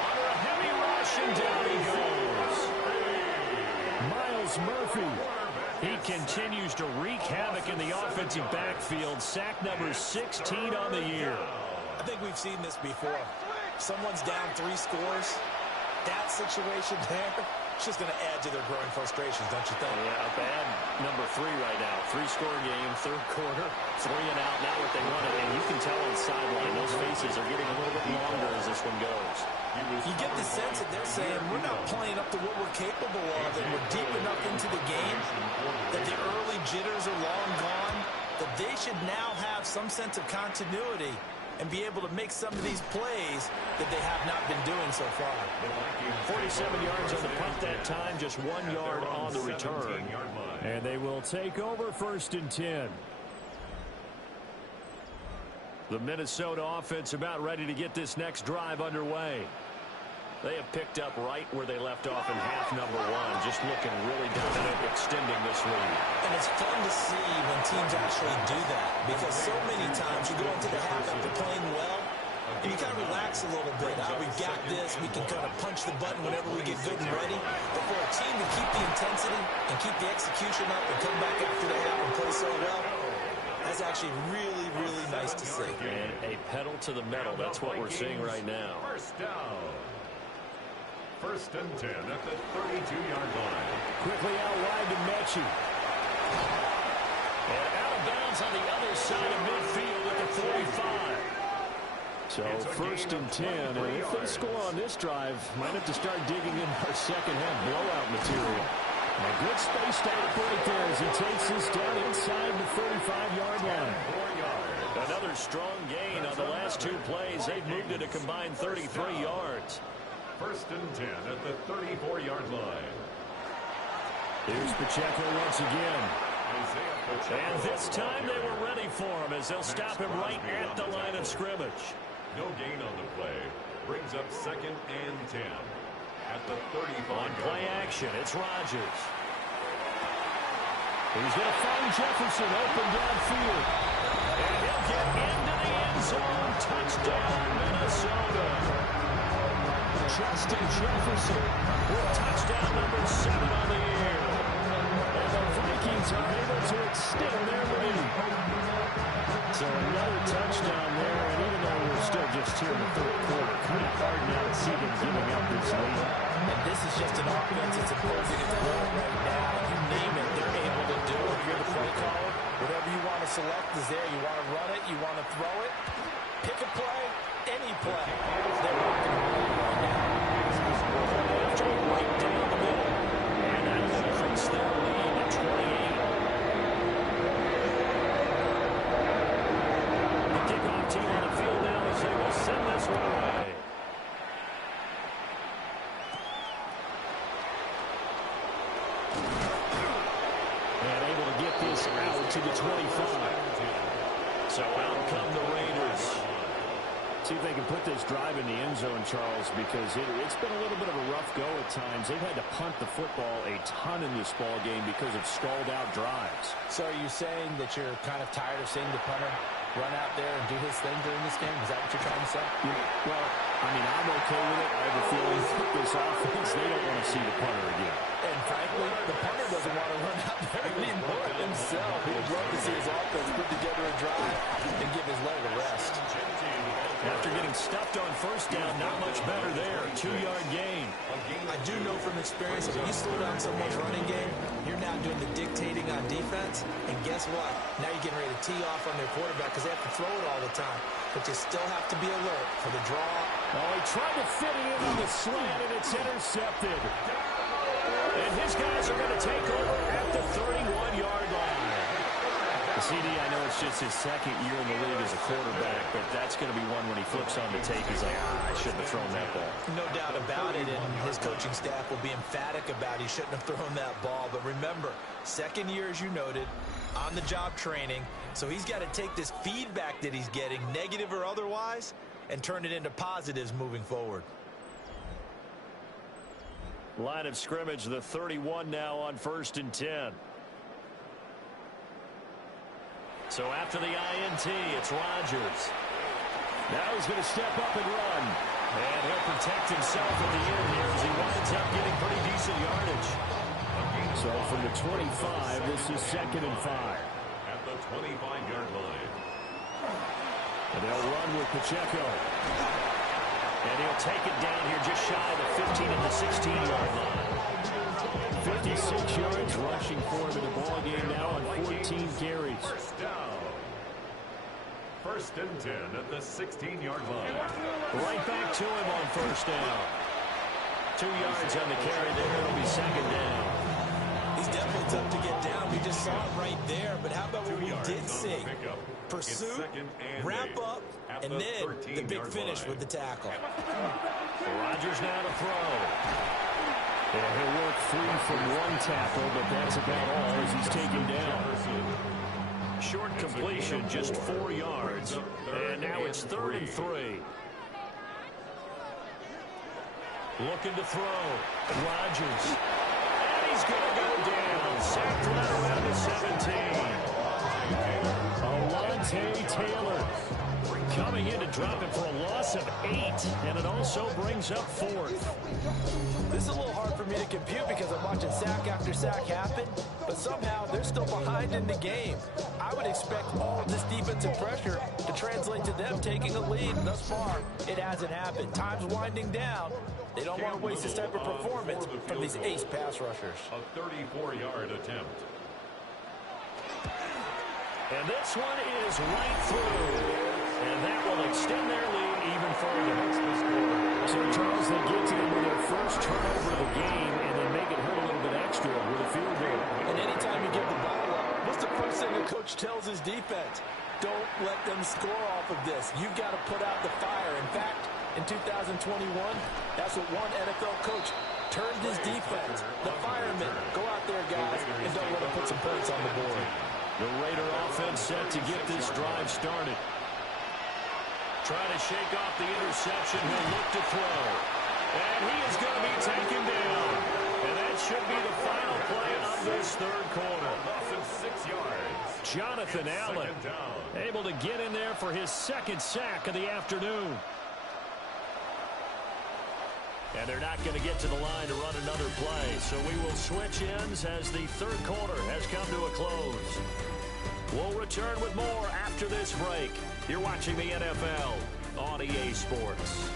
Under a heavy rush, and down he goes. Miles Murphy. He continues to wreak havoc in the offensive backfield. Sack number 16 on the year. I think we've seen this before. Someone's down 3 scores. That situation there, it's just going to add to their growing frustrations, don't you think? Yeah, bad number 3 right now. 3-score game, 3rd quarter, 3 and out, not what they wanted. And you can tell on the sideline, those faces are getting a little bit longer as this one goes. You get the sense that they're saying we're not playing up to what we're capable of, and we're deep enough into the game that the early jitters are long gone, that they should now have some sense of continuity and be able to make some of these plays that they have not been doing so far. 47 yards on the punt that time, just 1 yard on the return. And they will take over 1st and 10. The Minnesota offense about ready to get this next drive underway. They have picked up right where they left off in half number 1, just looking really dominant, extending this lead. And it's fun to see when teams actually do that, because so many times you go into the half after playing well, and you kind of relax a little bit. We've got this. We can kind of punch the button whenever we get good and ready. But for a team to keep the intensity and keep the execution up and come back after the half and play so well, that's actually really, really nice to see. And a pedal to the metal. That's what we're seeing right now. 1st down. First and 10 at the 32-yard line. Quickly out wide to Mechie. And out of bounds on the other side of midfield at the 45. So first and 10, and if they score on this drive, might have to start digging in our second half blowout material. And a good spaced out right there as he takes this down inside the 35-yard line. Another strong gain on the last two plays. They've moved it a combined 33 yards. First and 10 at the 34-yard line. Here's Pacheco once again. And this time they were ready for him as they'll stop him right at the line of scrimmage. No gain on the play. Brings up second and 10. At the 35. On play action, it's Rodgers. He's going to find Jefferson open downfield. And he'll get into the end zone. Touchdown, Minnesota. Justin Jefferson with touchdown number 7 on the year. And the Vikings are able to extend their lead. So another touchdown there, and even though we're still just here in the third quarter, kind of hard now to see them giving up this lead. And this is just an offense that's imposing its will right now. You name it, they're able to do it. You're the play caller. Whatever you want to select is there. You want to run it, you want to throw it. Pick a play, any play. They're working right now. Right down the middle. And that'll increase their lead to 28. The kickoff team on the field now as they will send this one away. And able to get this out to the 25. So out come the Raiders. See if they can put this drive in the end zone, Charles, because it's been a little bit of a rough go at times. They've had to punt the football a ton in this ball game because of stalled-out drives. So are you saying that you're kind of tired of seeing the punter run out there and do his thing during this game? Is that what you're trying to say? Yeah, well, I mean, I'm okay with it. I have a feeling that this offense, they don't want to see the punter again. And frankly, the punter doesn't want to run out there anymore himself. He would love to see his offense put together a drive and give his leg a rest. After getting stuffed on first down, not much better there. 2-yard gain. I do know from experience, if you slow down someone's running game, you're now doing the dictating on defense. And guess what? Now you're getting ready to tee off on their quarterback because they have to throw it all the time. But you still have to be alert for the draw. Oh, he tried to fit it in on the slant, and it's intercepted. And his guys are going to take over at the 31-yard line. CD, I know it's just his second year in the league as a quarterback, but that's going to be one when he flips on the tape. He's like, I shouldn't have thrown that ball. No doubt about it, and his coaching staff will be emphatic about he shouldn't have thrown that ball. But remember, second year, as you noted, on-the-job training, so he's got to take this feedback that he's getting, negative or otherwise, and turn it into positives moving forward. Line of scrimmage, the 31 now on first and 10. So after the INT, it's Rodgers. Now he's going to step up and run. And he'll protect himself at the end here as he winds up getting pretty decent yardage. So from the 25, this is 2nd and 5. At the 25-yard line. And they'll run with Pacheco. And he'll take it down here just shy of the 15 and the 16-yard line. 56 yards rushing for him in the ball game now on 14 carries. First down. First and 10 at the 16-yard line. Right back to him on first down. 2 yards on the carry there. It'll be 2nd down. He's definitely tough to get down. We just saw it right there. But how about what we did see? Pursuit, wrap up, and then the big finish with the tackle. Rodgers now to throw. Yeah, he'll work free from one tackle, but that's about all as he's taken down. Short completion, just 4 yards. And now it's 3rd and 3. Looking to throw. Rodgers. And he's going to go down. Sacked right around the 17. Alontae Taylor coming in to drop it for a loss of 8. And it also brings up 4th. This is a little hard for me to to compute because I'm watching sack after sack happen, but somehow they're still behind in the game. I would expect all of this defensive pressure to translate to them taking a lead. Thus far, it hasn't happened. Time's winding down. They don't want to waste this type of performance from these ace pass rushers. A 34-yard attempt. And this one is right through. And that will extend their lead even further. So, Charles, they get to them with their first turnover of the game and then make it hurt a little bit extra with a field goal. And anytime you give the ball up, what's the first thing the coach tells his defense? Don't let them score off of this. You've got to put out the fire. In fact, in 2021, that's what one NFL coach turned his defense. The firemen. Go out there, guys, and don't let them put some points on the board. The Raider offense set to get this drive started. Trying to shake off the interception. He'll look to throw. And he is going to be taken down. And that should be the final play of this third quarter. Loss of 6 yards. Jonathan Allen able to get in there for his second sack of the afternoon. And they're not going to get to the line to run another play. So we will switch ends as the third quarter has come to a close. We'll return with more after this break. You're watching the NFL on EA Sports.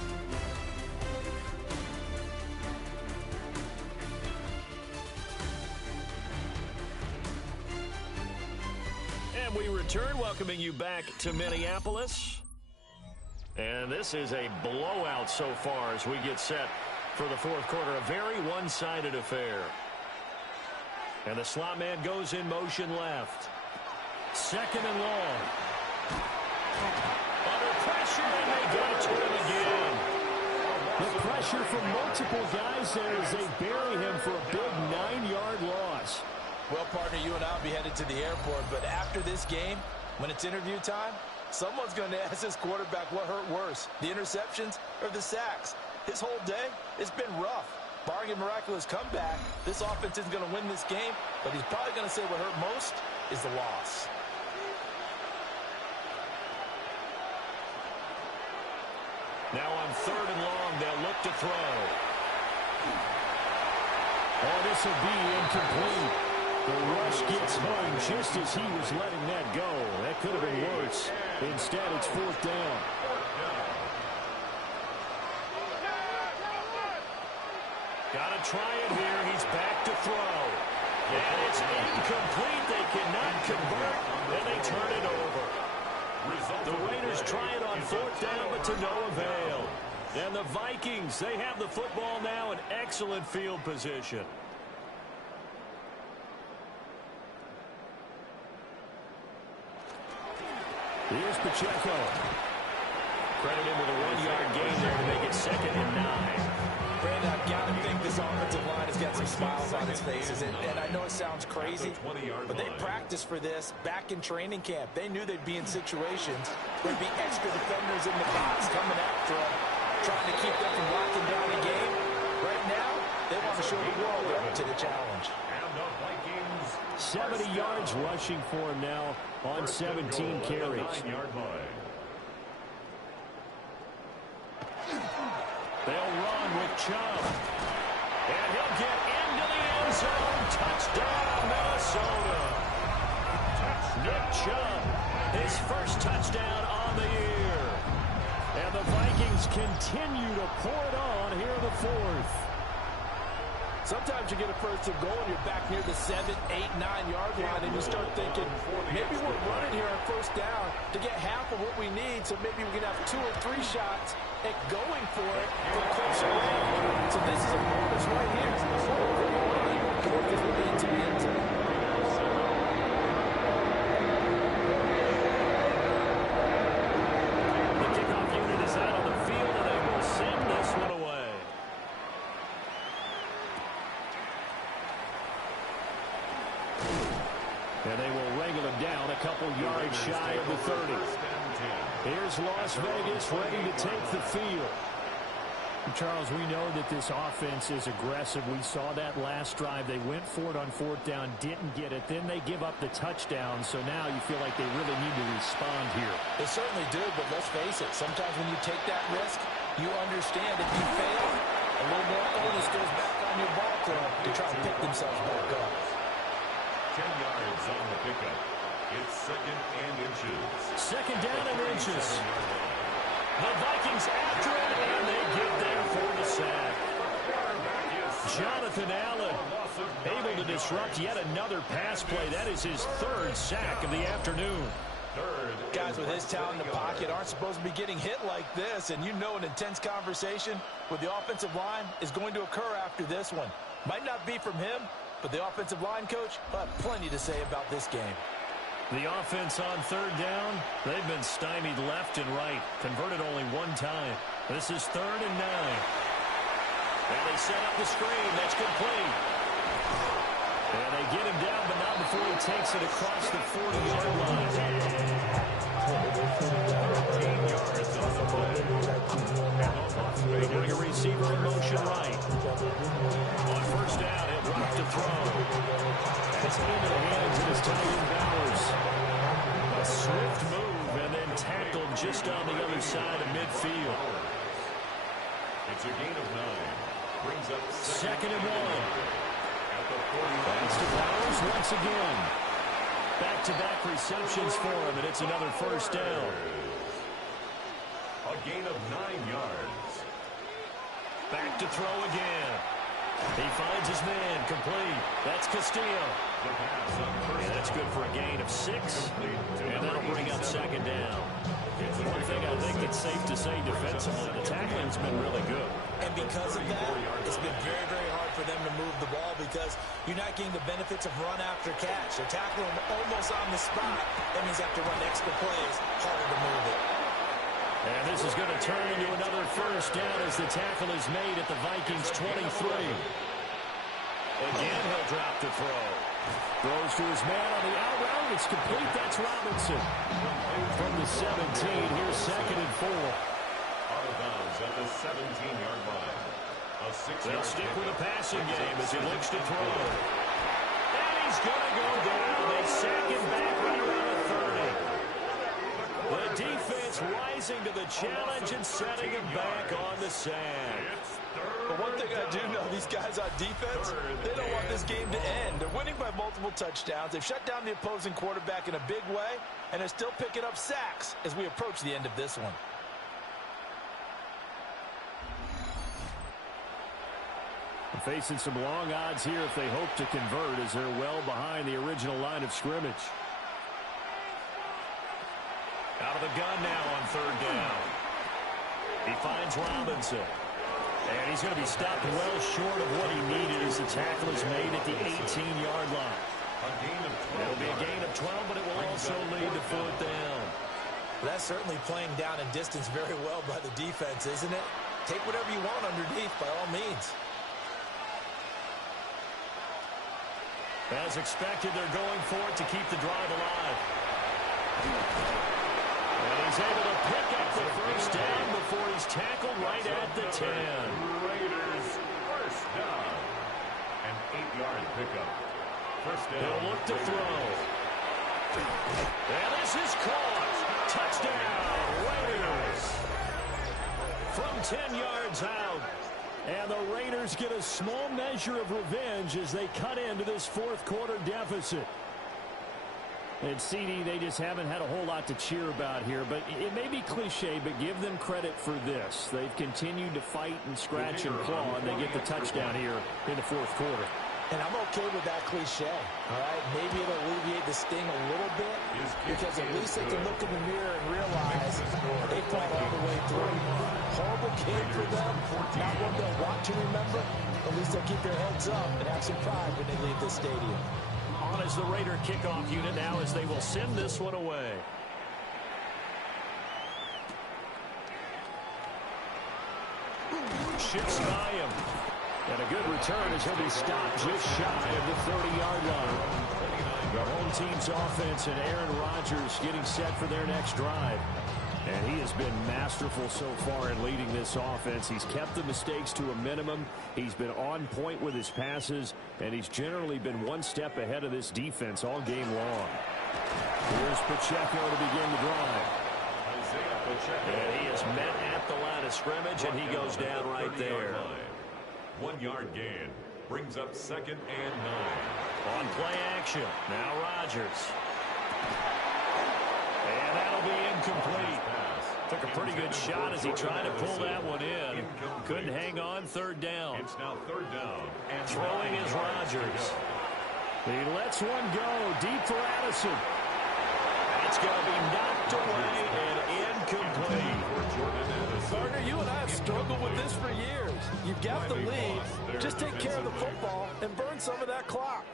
And we return, welcoming you back to Minneapolis. And this is a blowout so far as we get set for the fourth quarter. A very one-sided affair. And the slot man goes in motion left. Second and long. Under pressure, and they get it to him again. The pressure from multiple guys there as they bury him for a big 9-yard loss. Well, partner, you and I will be headed to the airport, but after this game, when it's interview time, someone's going to ask this quarterback what hurt worse, the interceptions or the sacks. His whole day, it's been rough. Barring a miraculous comeback, this offense isn't going to win this game, but he's probably going to say what hurt most is the loss. Now on third and long, they'll look to throw. Oh, this will be incomplete. The rush gets home just as he was letting that go. That could have been worse. Instead, it's fourth down. Got to try it here. He's back to throw. And it's incomplete. They cannot convert, and they turn it over. The Raiders try it on fourth down, but to no avail. And the Vikings, they have the football now in excellent field position. Here's Pacheco. Credit him with a 1-yard gain there to make it 2nd and 9. Brandon, I've got to think this offensive line has got some smiles on its faces. And I know it sounds crazy, but they practiced for this back in training camp. They knew they'd be in situations where there'd be extra defenders in the box coming after them, trying to keep them from locking down the game. Right now, they want to show the world they're up to the challenge. 70 yards rushing for him now on 17 carries. They'll run with Chubb. And he'll get into the end zone. Touchdown, Minnesota. Nick Chubb, his first touchdown on the year. And the Vikings continue to pour it on here in the fourth. Sometimes you get a first and goal and you're back near the 7, 8, 9-yard line and you start thinking, maybe we're running here on first down to get half of what we need, so maybe we can have 2 or 3 shots at going for it from closer range. So this is a bonus right here. Fourth is what we need to be into. The kickoff unit is out on the field and they will send this one away. And they will wrangle him down a couple yards shy of the 30. Here's Las Vegas ready to take the field. Charles, we know that this offense is aggressive. We saw that last drive. They went for it on fourth down, didn't get it. Then they give up the touchdown. So now you feel like they really need to respond here. They certainly do, but let's face it. Sometimes when you take that risk, you understand if you fail, a little more onus goes back on your ball club. to try and pick themselves back up. 10 yards on the pickup. It's second and inches. Second down and inches. The Vikings after it, and they get there for the sack. Jonathan Allen able to disrupt yet another pass play. That is his third sack of the afternoon. Guys with his talent in the pocket aren't supposed to be getting hit like this, and you know an intense conversation with the offensive line is going to occur after this one. Might not be from him, but the offensive line coach will have plenty to say about this game. The offense on third down, they've been stymied left and right, converted only one time. This is 3rd and 9. And they set up the screen. That's complete. And they get him down, but not before he takes it across the 40-yard line. 13 yards on the play. They'll bring a receiver in motion right. On first down, he'll drop to throw. It's into the hands of his tight end Bowers. A swift move and then tackled just on the other side of midfield. It's a gain of 9. Brings up Second and 1. At the 40. Thanks to Bowers once again. Back-to-back receptions for him, and it's another first down. A gain of 9 yards. Back to throw again. He finds his man, complete. That's Castillo. The pass on first And that's good for a gain of 6, and that'll bring up second down. One thing I think it's safe to say defensively, the tackling's been really good. And because of that, it's been very, very hard for them to move the ball because you're not getting the benefits of run after catch. They're tackling them almost on the spot. That means they have to run extra plays, harder to move it. And this is going to turn into another first down as the tackle is made at the Vikings 23. Again, he'll drop to throw. Throws to his man on the out route. It's complete. That's Robinson. From the 17, here's 2nd and 4. Out of bounds at the 17-yard line. A 6-yard. They'll stick with the passing game as he looks to throw. And he's going to go down. They sack him back right around the 30. The defense rising to the challenge and setting him back on the sack. But one thing I do know, these guys on defense, they don't want this game to end. They're winning by multiple touchdowns. They've shut down the opposing quarterback in a big way, and they're still picking up sacks as we approach the end of this one. Facing some long odds here if they hope to convert as they're well behind the original line of scrimmage. Out of the gun now on third down. He finds Robinson. And he's going to be stopped well short of what he needed as the tackle is made at the 18-yard line. It'll be a gain of 12, but it will also lead to 4th down. That's certainly playing down in distance very well by the defense, isn't it? Take whatever you want underneath by all means. As expected, they're going for it to keep the drive alive. And he's able to pick up the first down before he's tackled right at the 10. Raiders first down. An 8-yard pickup. First down. They'll look to throw. And this is caught. Touchdown, Raiders. From 10 yards out. And the Raiders get a small measure of revenge as they cut into this fourth quarter deficit. And CD, they just haven't had a whole lot to cheer about here. But it may be cliche, but give them credit for this. They've continued to fight and scratch and claw, and they get the touchdown here in the fourth quarter. And I'm okay with that cliche, all right? Maybe it'll alleviate the sting a little bit because at least they can look in the mirror and realize they fought all the way through. Horrible game for them, not one they'll want to remember. At least they'll keep their heads up and have some pride when they leave the stadium. On is the Raider kickoff unit now as they will send this one away. Shifts by him. And a good return as he'll be stopped just shy of the 30-yard line. The home team's offense and Aaron Rodgers getting set for their next drive. And he has been masterful so far in leading this offense. He's kept the mistakes to a minimum. He's been on point with his passes, and he's generally been one step ahead of this defense all game long. Here's Pacheco to begin the drive. And he is met at the line of scrimmage, and he goes down right there. 1-yard gain. Brings up 2nd and 9. On play action. Now Rodgers. And that'll be incomplete. Took a pretty good shot as he tried to pull that one in. Couldn't hang on. 3rd down. It's now 3rd down. And throwing is Rodgers. He lets one go deep for Addison. That's going to be knocked away and incomplete. Gardner, you and I have struggled with this for years. You've got the lead. Just take care of the football and burn some of that clock.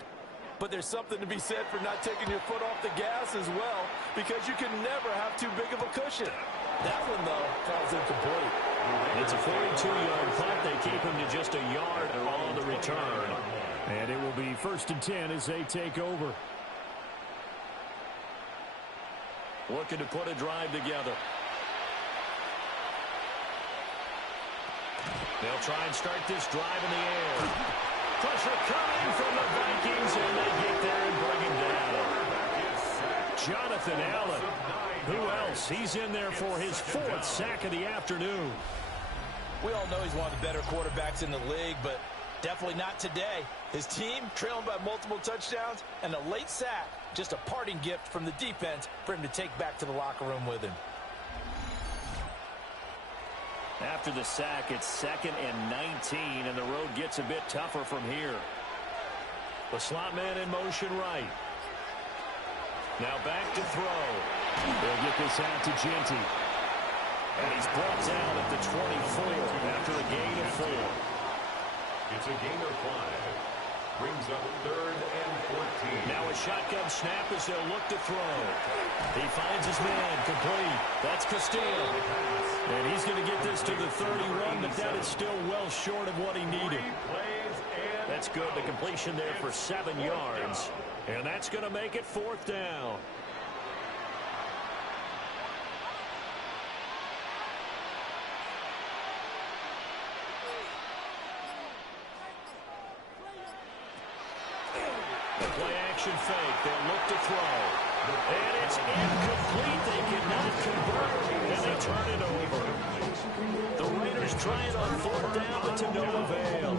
But there's something to be said for not taking your foot off the gas as well, because you can never have too big of a cushion. That one, though, falls incomplete. It's a 42-yard punt. They keep him to just a yard on the return. And it will be 1st and 10 as they take over. Looking to put a drive together. They'll try and start this drive in the air. Pressure coming from the Vikings, and they get there and bring him down. Jonathan Allen. Who else? He's in there for his 4th sack of the afternoon. We all know he's one of the better quarterbacks in the league, but definitely not today. His team trailing by multiple touchdowns, and a late sack, just a parting gift from the defense for him to take back to the locker room with him. After the sack, it's 2nd and 19, and the road gets a bit tougher from here. The slot man in motion right. Now back to throw. They'll get this out to Genty. And he's brought down at the 24 after a gain of 4. It's a gain of 5. Brings up 3rd and 14. Now a shotgun snap as they'll look to throw. He finds his man complete. That's Castillo. And he's going to get this to the 31, but that is still well short of what he needed. That's good. The completion there for 7 yards. And that's going to make it 4th down. The play action fake. They'll look to throw. And it's incomplete. They cannot convert. And they turn it over. The Raiders try it on 4th down, but to no avail.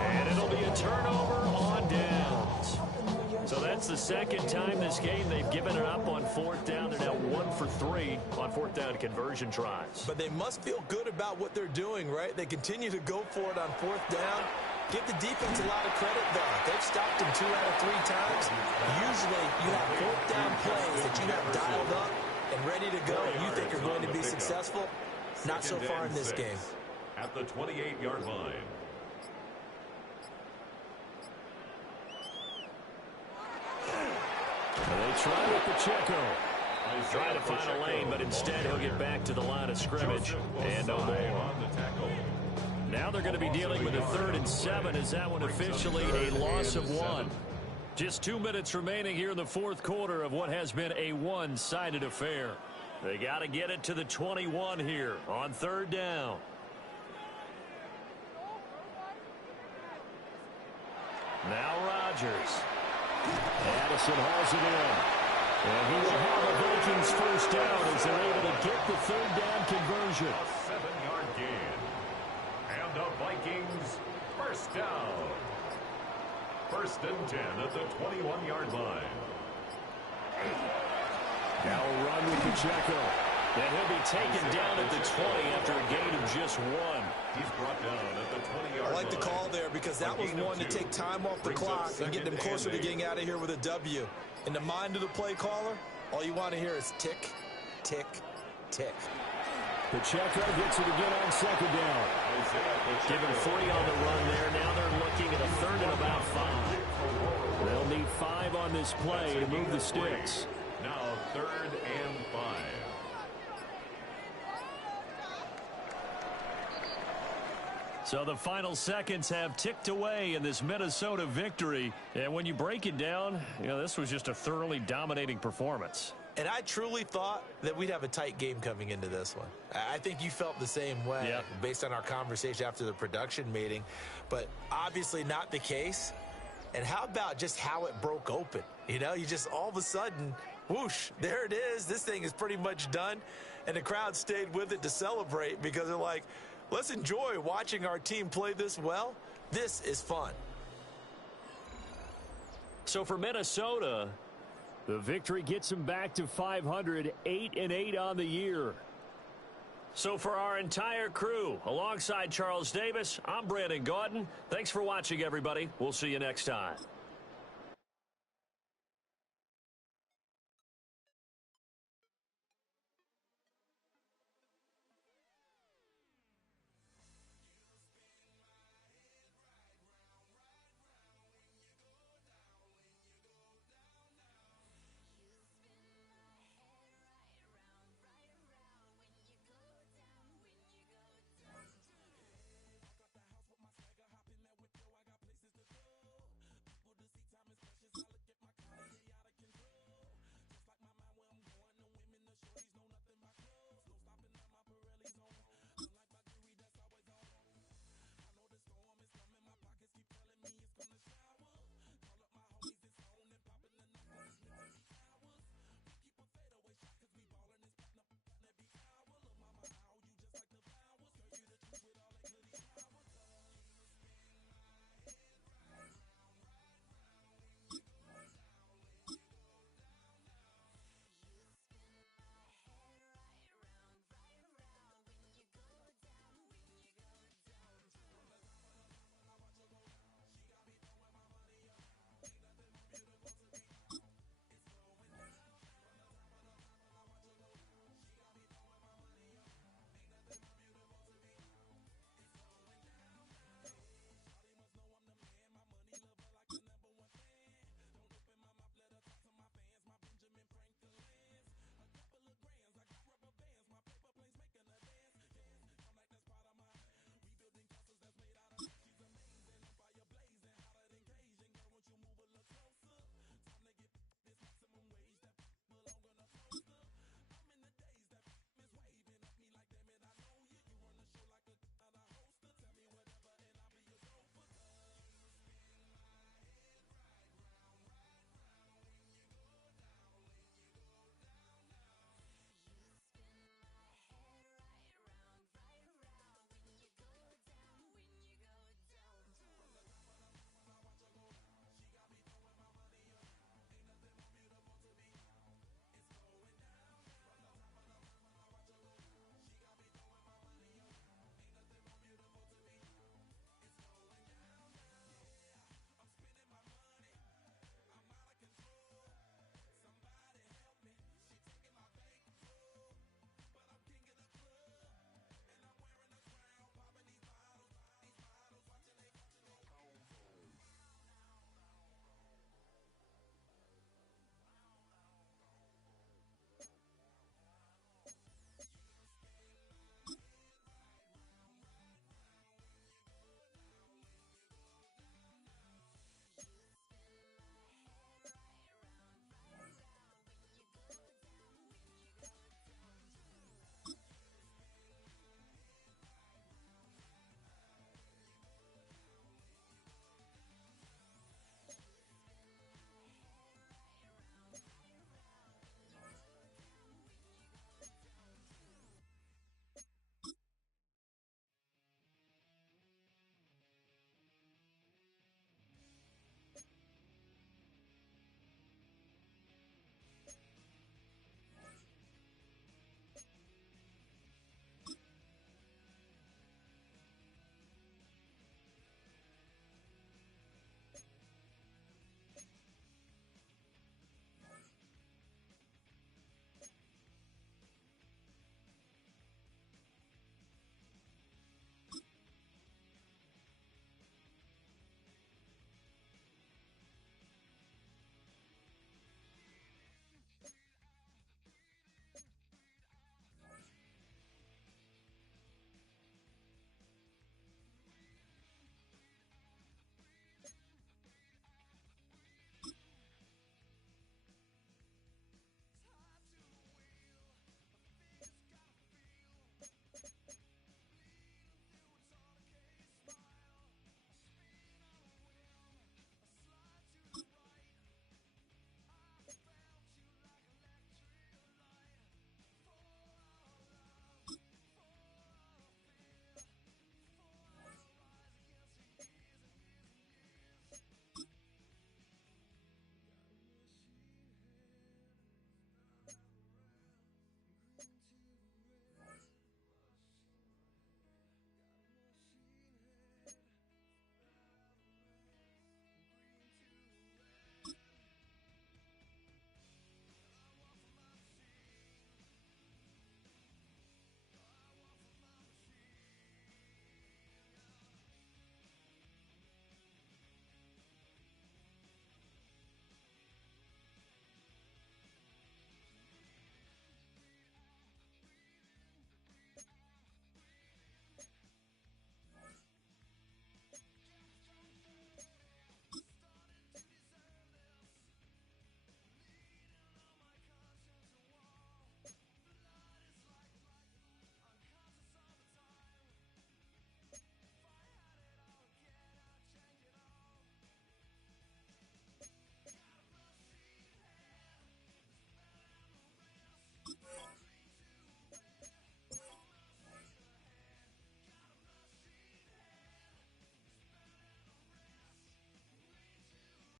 And it'll be a turnover on downs. So that's the 2nd time this game they've given it up on 4th down. They're now 1 for 3 on 4th down conversion tries. But they must feel good about what they're doing, right? They continue to go for it on 4th down. Give the defense a lot of credit, though. They've stopped him 2 out of 3 times. Usually, you have 4th down plays that you have dialed up and ready to go, and you think you're going to be successful. Not so far in this game. At the 28-yard line. They try with Pacheco. Try to find a lane, but instead he'll get back to the line of scrimmage. And no more. Now they're going to be dealing with a 3rd and 7. Is that one officially a loss of 1? Just 2 minutes remaining here in the 4th quarter of what has been a one-sided affair. They got to get it to the 21 here on 3rd down. Now Rodgers. Addison hauls it in. And he will have the Vikings 1st down as they're able to get the 3rd down conversion. A 7-yard gain. And the Vikings 1st down. 1st and 10 at the 21-yard line. Now a run with Pacheco. And he'll be taken down at the 20 after a gain of just 1. He's brought down at the 20-yard line. I like the call there because that was one to take time off the clock and get them closer to getting out of here with a W. In the mind of the play caller, all you want to hear is tick, tick, tick. Pacheco gets it again on 2nd down. Given 3 on the run there. Now they're looking at a 3rd and about 5. They'll need 5 on this play to move the sticks. Now 3rd and 5. So the final seconds have ticked away in this Minnesota victory. And when you break it down, you know, this was just a thoroughly dominating performance. And I truly thought that we'd have a tight game coming into this one. I think you felt the same way based on our conversation after the production meeting. But obviously not the case. And how about just how it broke open? You know, you just all of a sudden, whoosh, there it is. This thing is pretty much done. And the crowd stayed with it to celebrate because they're like, let's enjoy watching our team play this well. This is fun. So for Minnesota, the victory gets them back to 500, 8-8 on the year. So for our entire crew, alongside Charles Davis, I'm Brandon Gaudin. Thanks for watching, everybody. We'll see you next time.